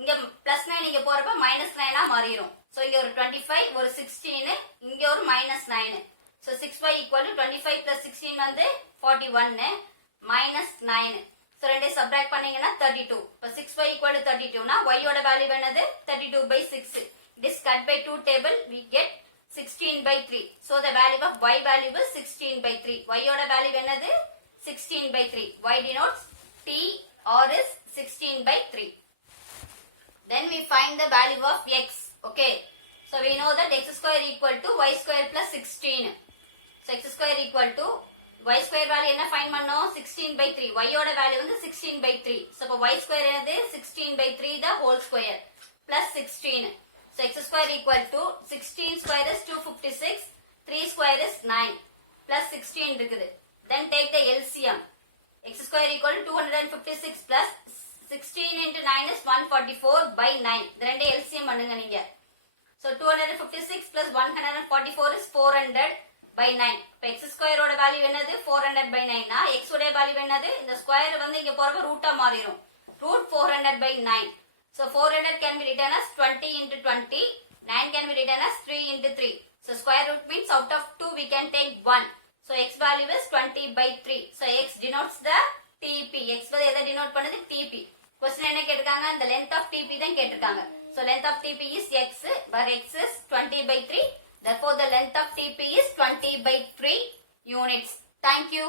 இங்க +9 இங்க போறப்ப -9 ஆ மாறிரும். சோ இங்க ஒரு 25 ஒரு 16 இங்க ஒரு -9. So 6y equal to 25 plus 16 வந்து 41 -9. சோ ரெண்டே சப்ட்ராக்ட் பண்ணீங்கன்னா 32. இப்ப 6y equal to 32 னா y யோட வேல்யூ என்னது 32/6. It is cut by 2 table, we get 16/3. So the value of y value is 16/3. Y யோட வேல்யூ என்னது 16/3. Y denotes T or is 16/3. Then we find the value of x. Okay. So we know that x square equal to y square plus 16. So x square equal to y square value என்ன find பண்ணோம் 16/3. y யோட value வந்து 16/3. So அப்ப y square என்னது 16/3 the whole square plus 16. So x square equal to 16 square is 256. 3 square is 9 plus 16 இருக்குது. Then take the LCM. X square equal to 256 plus 16 into 9 is 144/9. இந்த ரெண்டே LCM பண்ணுங்க நீங்க. So 256 plus 144 is 400/9. இப்ப x square ஓட value என்னது 400/9 னா x ஓட வேல்யூ என்னது இந்த ஸ்கொயர் வந்து இங்க போறப்ப ரூட்டா மாறிரும். √400/9. So 400 can be written as 20 into 20. 9 can be written as 3 into 3. So square root means out of 2 we can take 1. So x value is 20/3. So x denotes the TP. X வந்து எதை denote பண்ணுது TP. Question என்ன கேட்டிருக்காங்க? the length of TP தான் கேட்டிருக்காங்க. So length of TP is x, where x is 20/3. Therefore the length of TP is 20/3 units. Thank you.